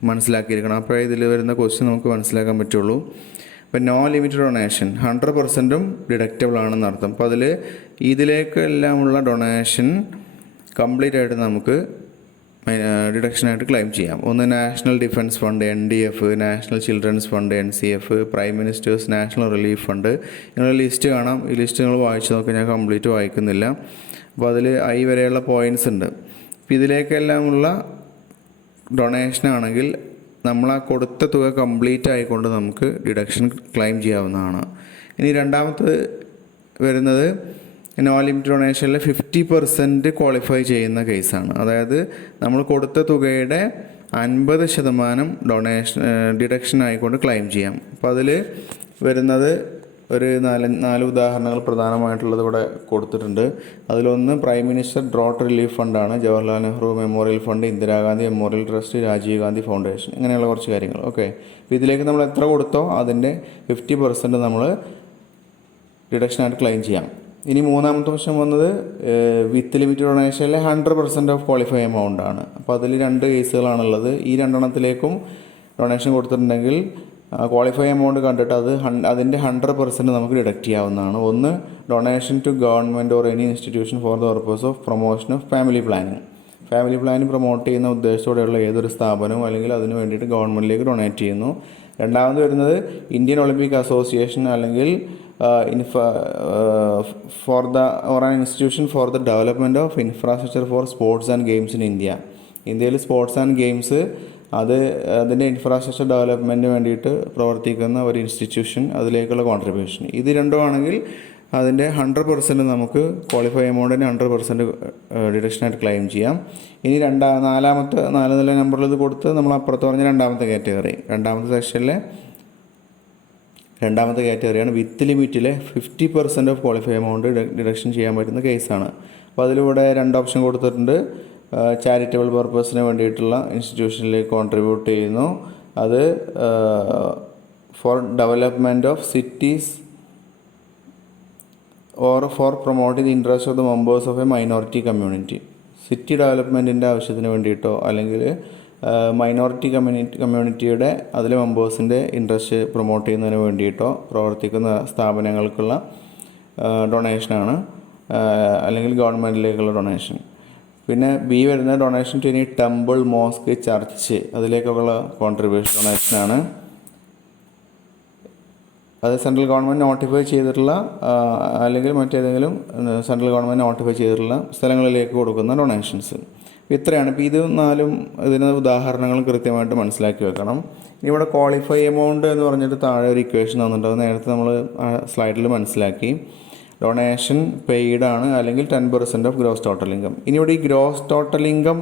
മനസ്സിലാക്കിയിരിക്കണം. അപ്പോഴേ ഇതിൽ വരുന്ന ക്വസ്റ്റ്യൻ നമുക്ക് മനസ്സിലാക്കാൻ പറ്റുള്ളൂ. ഇപ്പം നോ ലിമിറ്റ് ഡൊണേഷൻ 100%ഉം ഡിഡക്റ്റബിൾ ആണെന്ന് അർത്ഥം. അപ്പോൾ ഇതിലേക്കെല്ലാമുള്ള ഡൊണേഷൻ കംപ്ലീറ്റ് ആയിട്ട് നമുക്ക് ഡിഡക്ഷനായിട്ട് ക്ലെയിം ചെയ്യാം. ഒന്ന് national defence fund NDF, national children's fund NCF, prime ministers national relief fund, ഇങ്ങനെ ലിസ്റ്റ് കാണാം. ഈ ലിസ്റ്റ് നിങ്ങൾ വായിച്ച് നോക്കുക, ഞാൻ കംപ്ലീറ്റ് വായിക്കുന്നില്ല. അപ്പോൾ അതിൽ I വരെയുള്ള പോയിൻറ്റ്സ് ഉണ്ട്. അപ്പോൾ ഇതിലേക്കെല്ലാമുള്ള ഡൊണേഷനാണെങ്കിൽ നമ്മൾ ആ കൊടുത്ത തുക കംപ്ലീറ്റ് ആയിക്കൊണ്ട് നമുക്ക് ഡിഡക്ഷൻ ക്ലെയിം ചെയ്യാവുന്നതാണ്. ഇനി രണ്ടാമത് വരുന്നത് നോ ലിമിറ്റ് ഡൊണേഷനിൽ 50% ക്വാളിഫൈ ചെയ്യുന്ന കേസാണ്. അതായത് നമ്മൾ കൊടുത്ത തുകയുടെ 50% ഡൊണേഷൻ ഡിഡക്ഷൻ ആയിക്കൊണ്ട് ക്ലെയിം ചെയ്യാം. അപ്പോൾ അതിൽ വരുന്നത് ഒരു നാല് ഉദാഹരണങ്ങൾ പ്രധാനമായിട്ടുള്ളത് ഇവിടെ കൊടുത്തിട്ടുണ്ട്. അതിലൊന്ന് പ്രൈം മിനിസ്റ്റർ ഡ്രോട്ട് റിലീഫ് ഫണ്ടാണ്, Jawaharlal Nehru memorial fund, Indira Gandhi memorial trust, Rajiv Gandhi foundation, ഇങ്ങനെയുള്ള കുറച്ച് കാര്യങ്ങൾ. ഓക്കെ, അപ്പോൾ ഇതിലേക്ക് നമ്മൾ എത്ര കൊടുത്തോ അതിൻ്റെ 50% നമ്മൾ ഡിഡക്ഷനായിട്ട് ക്ലെയിം ചെയ്യാം. ഇനി മൂന്നാമത്തെ പ്രശ്നം വന്നത് വിത്ത് ലിമിറ്റ് ഡൊണേഷനിലെ 100% ഓഫ് ക്വാളിഫൈ എമൗണ്ട് ആണ്. അപ്പോൾ അതിൽ 2 കേസുകളാണുള്ളത്. ഈ രണ്ടെണ്ണത്തിലേക്കും ഡൊണേഷൻ കൊടുത്തിട്ടുണ്ടെങ്കിൽ ക്വാളിഫൈ എമൗണ്ട് കണ്ടിട്ട് അതിൻ്റെ 100% നമുക്ക് ഡിഡക്റ്റ് ചെയ്യാവുന്നതാണ്. ഒന്ന് donation to government or any institution for the purpose of promotion of family planning. Family planning promote ചെയ്യുന്ന ഉദ്ദേശത്തോടെയുള്ള ഏതൊരു സ്ഥാപനവും അല്ലെങ്കിൽ അതിന് വേണ്ടിയിട്ട് ഗവൺമെൻറ്റിലേക്ക് ഡൊണേറ്റ് ചെയ്യുന്നു. രണ്ടാമത് വരുന്നത് ഇന്ത്യൻ ഒളിമ്പിക് അസോസിയേഷൻ അല്ലെങ്കിൽ for the or an institution for the development of infrastructure four sports and games in India. ഇന്ത്യയിൽ സ്പോർട്സ് ആൻഡ് ഗെയിംസ് അതിൻ്റെ ഇൻഫ്രാസ്ട്രക്ചർ ഡെവലപ്മെൻറ്റിന് വേണ്ടിയിട്ട് പ്രവർത്തിക്കുന്ന ഒരു ഇൻസ്റ്റിറ്റ്യൂഷൻ, അതിലേക്കുള്ള കോൺട്രിബ്യൂഷൻ. ഇത് രണ്ടുമാണെങ്കിൽ അതിൻ്റെ 100% നമുക്ക് ക്വാളിഫൈ എമൗണ്ടിന് 100% ഡിഡക്ഷനായിട്ട് ക്ലെയിം ചെയ്യാം. ഇനി നാല് നില നമ്പറിൽ ഇത് കൊടുത്ത് നമ്മൾ അപ്പുറത്ത് പറഞ്ഞ രണ്ടാമത്തെ സെക്ഷനിലെ രണ്ടാമത്തെ കാറ്റഗറിയാണ് വിത്ത് ലിമിറ്റിലെ 50% ഓഫ് ക്വാളിഫൈ എമൗണ്ട് ഡിഡക്ഷൻ ചെയ്യാൻ പറ്റുന്ന കേസാണ്. അപ്പോൾ അതിലൂടെ 2 ഓപ്ഷൻ കൊടുത്തിട്ടുണ്ട്. ചാരിറ്റബിൾ പർപ്പസിന് വേണ്ടിയിട്ടുള്ള ഇൻസ്റ്റിറ്റ്യൂഷനിലേക്ക് കോൺട്രിബ്യൂട്ട് ചെയ്യുന്നു, അത് for development of cities or for promoting the interest of the members of a minority community. City ഡെവലപ്മെൻറ്റിൻ്റെ ആവശ്യത്തിന് വേണ്ടിയിട്ടോ അല്ലെങ്കിൽ മൈനോറിറ്റി കമ്മ്യൂണിറ്റിയുടെ അതിലെ മെമ്പേഴ്സിൻ്റെ ഇൻട്രസ്റ്റ് പ്രൊമോട്ട് ചെയ്യുന്നതിന് വേണ്ടിയിട്ടോ പ്രവർത്തിക്കുന്ന സ്ഥാപനങ്ങൾക്കുള്ള ഡൊണേഷനാണ്, അല്ലെങ്കിൽ ഗവൺമെൻറ്റിലേക്കുള്ള ഡൊണേഷൻ. പിന്നെ B വരുന്ന donation to any temple, mosque, church, അതിലേക്കുള്ള കോൺട്രിബ്യൂഷൻ ഡൊണേഷനാണ്. അത് സെൻട്രൽ ഗവൺമെൻറ് നോട്ടിഫൈ ചെയ്തിട്ടുള്ള അല്ലെങ്കിൽ മറ്റേതെങ്കിലും സെൻട്രൽ ഗവൺമെൻറ് നോട്ടിഫൈ ചെയ്തിട്ടുള്ള സ്ഥലങ്ങളിലേക്ക് കൊടുക്കുന്ന ഡൊണേഷൻസ്. ഇത്രയാണ്. ഇപ്പോൾ ഇത് 4 ഇതിന് ഉദാഹരണങ്ങളും കൃത്യമായിട്ട് മനസ്സിലാക്കി വെക്കണം. ഇനി ഇവിടെ ക്വാളിഫൈ എമൗണ്ട് എന്ന് പറഞ്ഞിട്ട് താഴെ ഒരു ഇക്വേഷൻ തന്നിട്ടുണ്ട്. അത് നേരത്തെ നമ്മൾ സ്ലൈഡിൽ മനസ്സിലാക്കി. ഡൊണേഷൻ പെയ്ഡ് ആണ് അല്ലെങ്കിൽ 10% ഓഫ് ഗ്രോസ് ടോട്ടൽ ഇൻകം. ഇനി ഇവിടെ ഈ ഗ്രോസ് ടോട്ടൽ ഇൻകം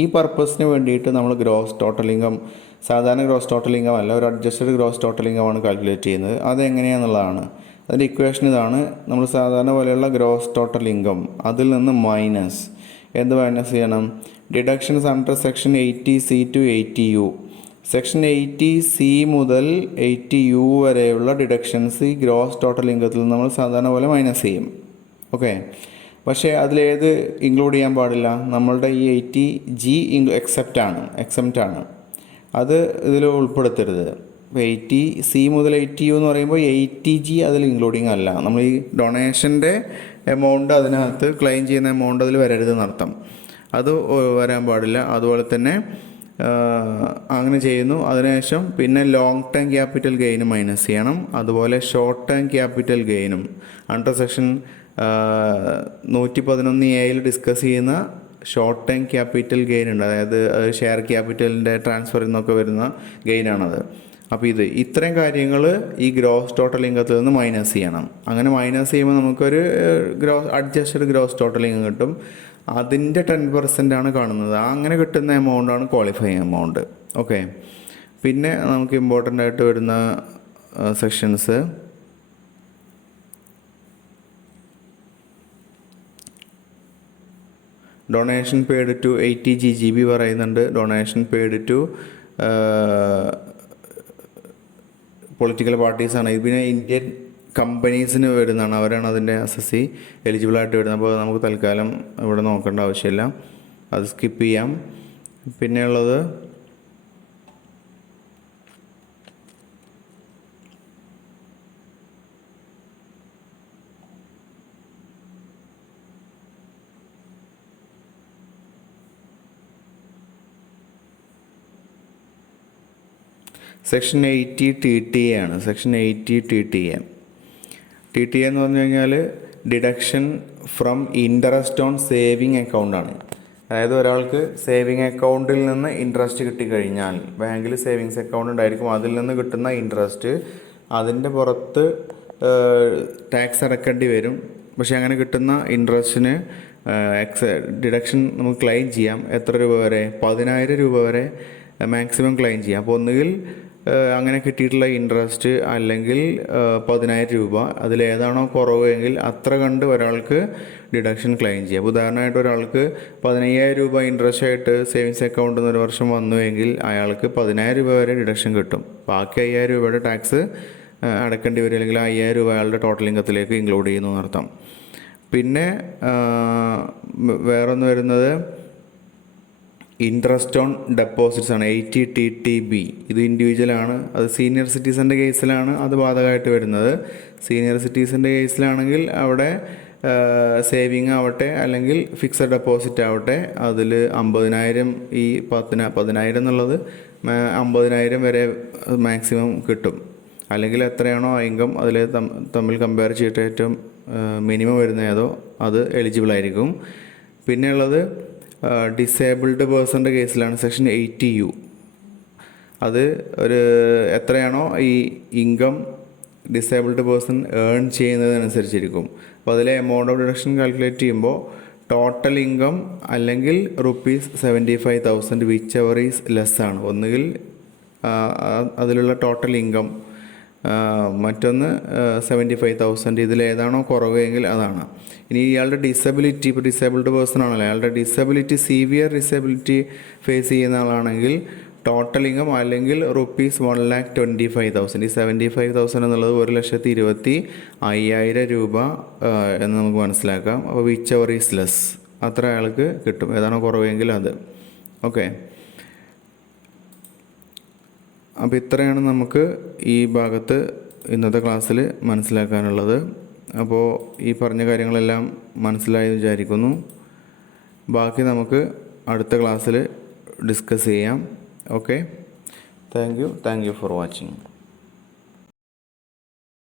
ഈ പർപ്പസിന് വേണ്ടിയിട്ട് നമ്മൾ ഗ്രോസ് ടോട്ടൽ ഇൻകം സാധാരണ ഗ്രോസ് ടോട്ടൽ ഇൻകം അല്ല, ഒരു അഡ്ജസ്റ്റഡ് ഗ്രോസ് ടോട്ടൽ ഇൻകമാണ് കാൽക്കുലേറ്റ് ചെയ്യുന്നത്. അതെങ്ങനെയാണെന്നുള്ളതാണ് അതിൻ്റെ ഇക്വേഷൻ. ഇതാണ് നമ്മൾ സാധാരണ പോലെയുള്ള ഗ്രോസ് ടോട്ടൽ ഇൻകം, അതിൽ നിന്ന് മൈനസ് മൈനസ് ചെയ്യണം deductions under section 80C to 80U. Section 80C മുതൽ 80U വരെയുള്ള ഡിഡക്ഷൻസ് ഈ ഗ്രോസ് ടോട്ടൽ ഇൻകത്തിൽ നമ്മൾ സാധാരണ പോലെ മൈനസ് ചെയ്യും. ഓക്കെ, പക്ഷേ അതിലേത് ഇൻക്ലൂഡ് ചെയ്യാൻ പാടില്ല? നമ്മളുടെ ഈ 80G എക്സെപ്റ്റ് ആണ്, അത് ഇതിൽ ഉൾപ്പെടുത്തരുത്. ഇപ്പോൾ 80C മുതൽ 80U എന്ന് പറയുമ്പോൾ 80G അതിൽ ഇൻക്ലൂഡിങ് അല്ല. നമ്മൾ ഈ ഡൊണേഷൻ്റെ എമൗണ്ട് അതിനകത്ത് ക്ലെയിം ചെയ്യുന്ന എമൗണ്ട് അതിൽ വരരുതെന്നർത്ഥം, അത് വരാൻ പാടില്ല. അതുപോലെ തന്നെ അങ്ങനെ ചെയ്യുന്നു. അതിനുശേഷം പിന്നെ ലോങ് ടേം ക്യാപിറ്റൽ ഗെയിനും മൈനസ് ചെയ്യണം. അതുപോലെ ഷോർട്ട് ടേം ക്യാപിറ്റൽ ഗെയിനും അണ്ടർ സെക്ഷൻ 111A ഡിസ്കസ് ചെയ്യുന്ന ഷോർട്ട് ടേം ക്യാപിറ്റൽ ഗെയിൻ ഉണ്ട്. അതായത് ഷെയർ ക്യാപിറ്റലിൻ്റെ ട്രാൻസ്ഫറിൽ നിന്നൊക്കെ വരുന്ന ഗെയിനാണത്. അപ്പോൾ ഇത്രയും കാര്യങ്ങൾ ഈ ഗ്രോസ് ടോട്ടൽ ഇൻകത്തിൽ നിന്ന് മൈനസ് ചെയ്യണം. അങ്ങനെ മൈനസ് ചെയ്യുമ്പോൾ നമുക്കൊരു അഡ്ജസ്റ്റഡ് ഗ്രോസ് ടോട്ടൽ ഇൻകം കിട്ടും. അതിൻ്റെ 10% ആണ് കാണുന്നത്. അങ്ങനെ കിട്ടുന്ന എമൗണ്ടാണ് ക്വാളിഫൈയിങ് എമൗണ്ട്. ഓക്കെ, പിന്നെ നമുക്ക് ഇമ്പോർട്ടൻ്റ് ആയിട്ട് വരുന്ന sections donation paid to 80GGB പറയുന്നുണ്ട്. ഡൊണേഷൻ പെയ്ഡ് ടു പൊളിറ്റിക്കൽ പാർട്ടീസാണ്. ഇതിന് ഇന്ത്യൻ കമ്പനീസിന് വരുന്നതാണ്, അവരാണ് അതിൻ്റെ SSC എലിജിബിളായിട്ട് വരുന്നത്. അപ്പോൾ നമുക്ക് തൽക്കാലം ഇവിടെ നോക്കേണ്ട ആവശ്യമില്ല, അത് സ്കിപ്പ് ചെയ്യാം. പിന്നെയുള്ളത് സെക്ഷൻ 80 TTA ആണ്. Section 80 TTA. TTA എന്ന് പറഞ്ഞു കഴിഞ്ഞാൽ deduction from interest on saving അക്കൗണ്ടാണ്. അതായത് ഒരാൾക്ക് സേവിങ് അക്കൗണ്ടിൽ നിന്ന് ഇൻട്രസ്റ്റ് കിട്ടിക്കഴിഞ്ഞാൽ, ബാങ്കിൽ സേവിങ്സ് അക്കൗണ്ട് ഉണ്ടായിരിക്കും, അതിൽ നിന്ന് കിട്ടുന്ന ഇൻട്രസ്റ്റ് അതിൻ്റെ പുറത്ത് ടാക്സ് അടക്കേണ്ടി വരും. പക്ഷേ അങ്ങനെ കിട്ടുന്ന ഇൻട്രസ്റ്റിന് ഡിഡക്ഷൻ നമുക്ക് ക്ലെയിം ചെയ്യാം. എത്ര രൂപ വരെ? 10,000 രൂപ വരെ മാക്സിമം ക്ലെയിം ചെയ്യാം. അപ്പോൾ ഒന്നുകിൽ അങ്ങനെ കിട്ടിയിട്ടുള്ള ഇൻട്രസ്റ്റ് അല്ലെങ്കിൽ 10,000 രൂപ, അതിലേതാണോ കുറവെങ്കിൽ അത്ര കണ്ട് ഒരാൾക്ക് ഡിഡക്ഷൻ ക്ലെയിം ചെയ്യാം. ഉദാഹരണമായിട്ട് ഒരാൾക്ക് 15,000 രൂപ ഇൻട്രസ്റ്റ് ആയിട്ട് സേവിങ്സ് അക്കൗണ്ടിൽ നിന്ന് ഒരു വർഷം വന്നുവെങ്കിൽ അയാൾക്ക് 10,000 രൂപ വരെ ഡിഡക്ഷൻ കിട്ടും. ബാക്കി 5,000 രൂപയുടെ ടാക്സ് അടക്കേണ്ടി വരും, അല്ലെങ്കിൽ 5,000 രൂപ അയാളുടെ ടോട്ടൽ ഇൻകത്തിലേക്ക് ഇൻക്ലൂഡ് ചെയ്യുന്നു എന്നർത്ഥം. പിന്നെ വേറൊന്ന് വരുന്നത് ഇൻട്രസ്റ്റ് ഓൺ ഡെപ്പോസിറ്റ്സ് ആണ്, 80 TTB. ഇത് ഇൻഡിവിജ്വലാണ്. അത് സീനിയർ സിറ്റിസൻ്റെ കേസിലാണ് അത് ബാധകമായിട്ട് വരുന്നത്. സീനിയർ സിറ്റിസൻ്റെ കേസിലാണെങ്കിൽ അവിടെ സേവിങ് ആവട്ടെ അല്ലെങ്കിൽ ഫിക്സഡ് ഡെപ്പോസിറ്റ് ആവട്ടെ, അതിൽ 50,000, ഈ 10,000 എന്നുള്ളത് 50,000 വരെ മാക്സിമം കിട്ടും. അല്ലെങ്കിൽ എത്രയാണോ ഇൻകം അതിൽ തമ്മിൽ കമ്പയർ ചെയ്തിട്ട് ഏറ്റവും മിനിമം വരുന്ന ഏതോ അത് എലിജിബിൾ ആയിരിക്കും. പിന്നെയുള്ളത് ഡിസേബിൾഡ് പേഴ്സൻ്റെ കേസിലാണ്, സെക്ഷൻ 80U. അത് ഒരു എത്രയാണോ ഈ ഇൻകം ഡിസേബിൾഡ് പേഴ്സൺ ഏൺ ചെയ്യുന്നതിനനുസരിച്ചിരിക്കും. അപ്പോൾ അതിലെ എമൗണ്ട് ഓഫ് ഡിഡക്ഷൻ കാൽക്കുലേറ്റ് ചെയ്യുമ്പോൾ ടോട്ടൽ ഇൻകം അല്ലെങ്കിൽ ₹75,000 വിച്ച് എവർ ഈസ് ലെസ് ആണ്. ഒന്നുകിൽ അതിലുള്ള ടോട്ടൽ ഇൻകം, മറ്റൊന്ന് 75,000, ഇതിലേതാണോ കുറവെങ്കിൽ അതാണ്. ഇനി ഇയാളുടെ ഡിസബിലിറ്റി, ഇപ്പോൾ ഡിസേബിൾഡ് പേഴ്സൺ ആണല്ലോ, അയാളുടെ ഡിസബിലിറ്റി സിവിയർ ഡിസബിലിറ്റി ഫേസ് ചെയ്യുന്ന ആളാണെങ്കിൽ ടോട്ടൽ ഇൻകം അല്ലെങ്കിൽ ₹1,25,000. ഈ 75,000 എന്നുള്ളത് 1,25,000 രൂപ എന്ന് നമുക്ക് മനസ്സിലാക്കാം. അപ്പോൾ വിച്ച് എവർ ഈസ് ലെസ്, അത്ര അയാൾക്ക് കിട്ടും, ഏതാണോ കുറവെങ്കിൽ അത്. ഓക്കെ, അപ്പോൾ ഇത്രയാണ് നമുക്ക് ഈ ഭാഗത്ത് ഇന്നത്തെ ക്ലാസ്സിൽ മനസ്സിലാക്കാനുള്ളത്. അപ്പോൾ ഈ പറഞ്ഞ കാര്യങ്ങളെല്ലാം മനസ്സിലായി വിചാരിക്കുന്നു. ബാക്കി നമുക്ക് അടുത്ത ക്ലാസ്സിൽ ഡിസ്കസ് ചെയ്യാം. Okay, thank you for watching.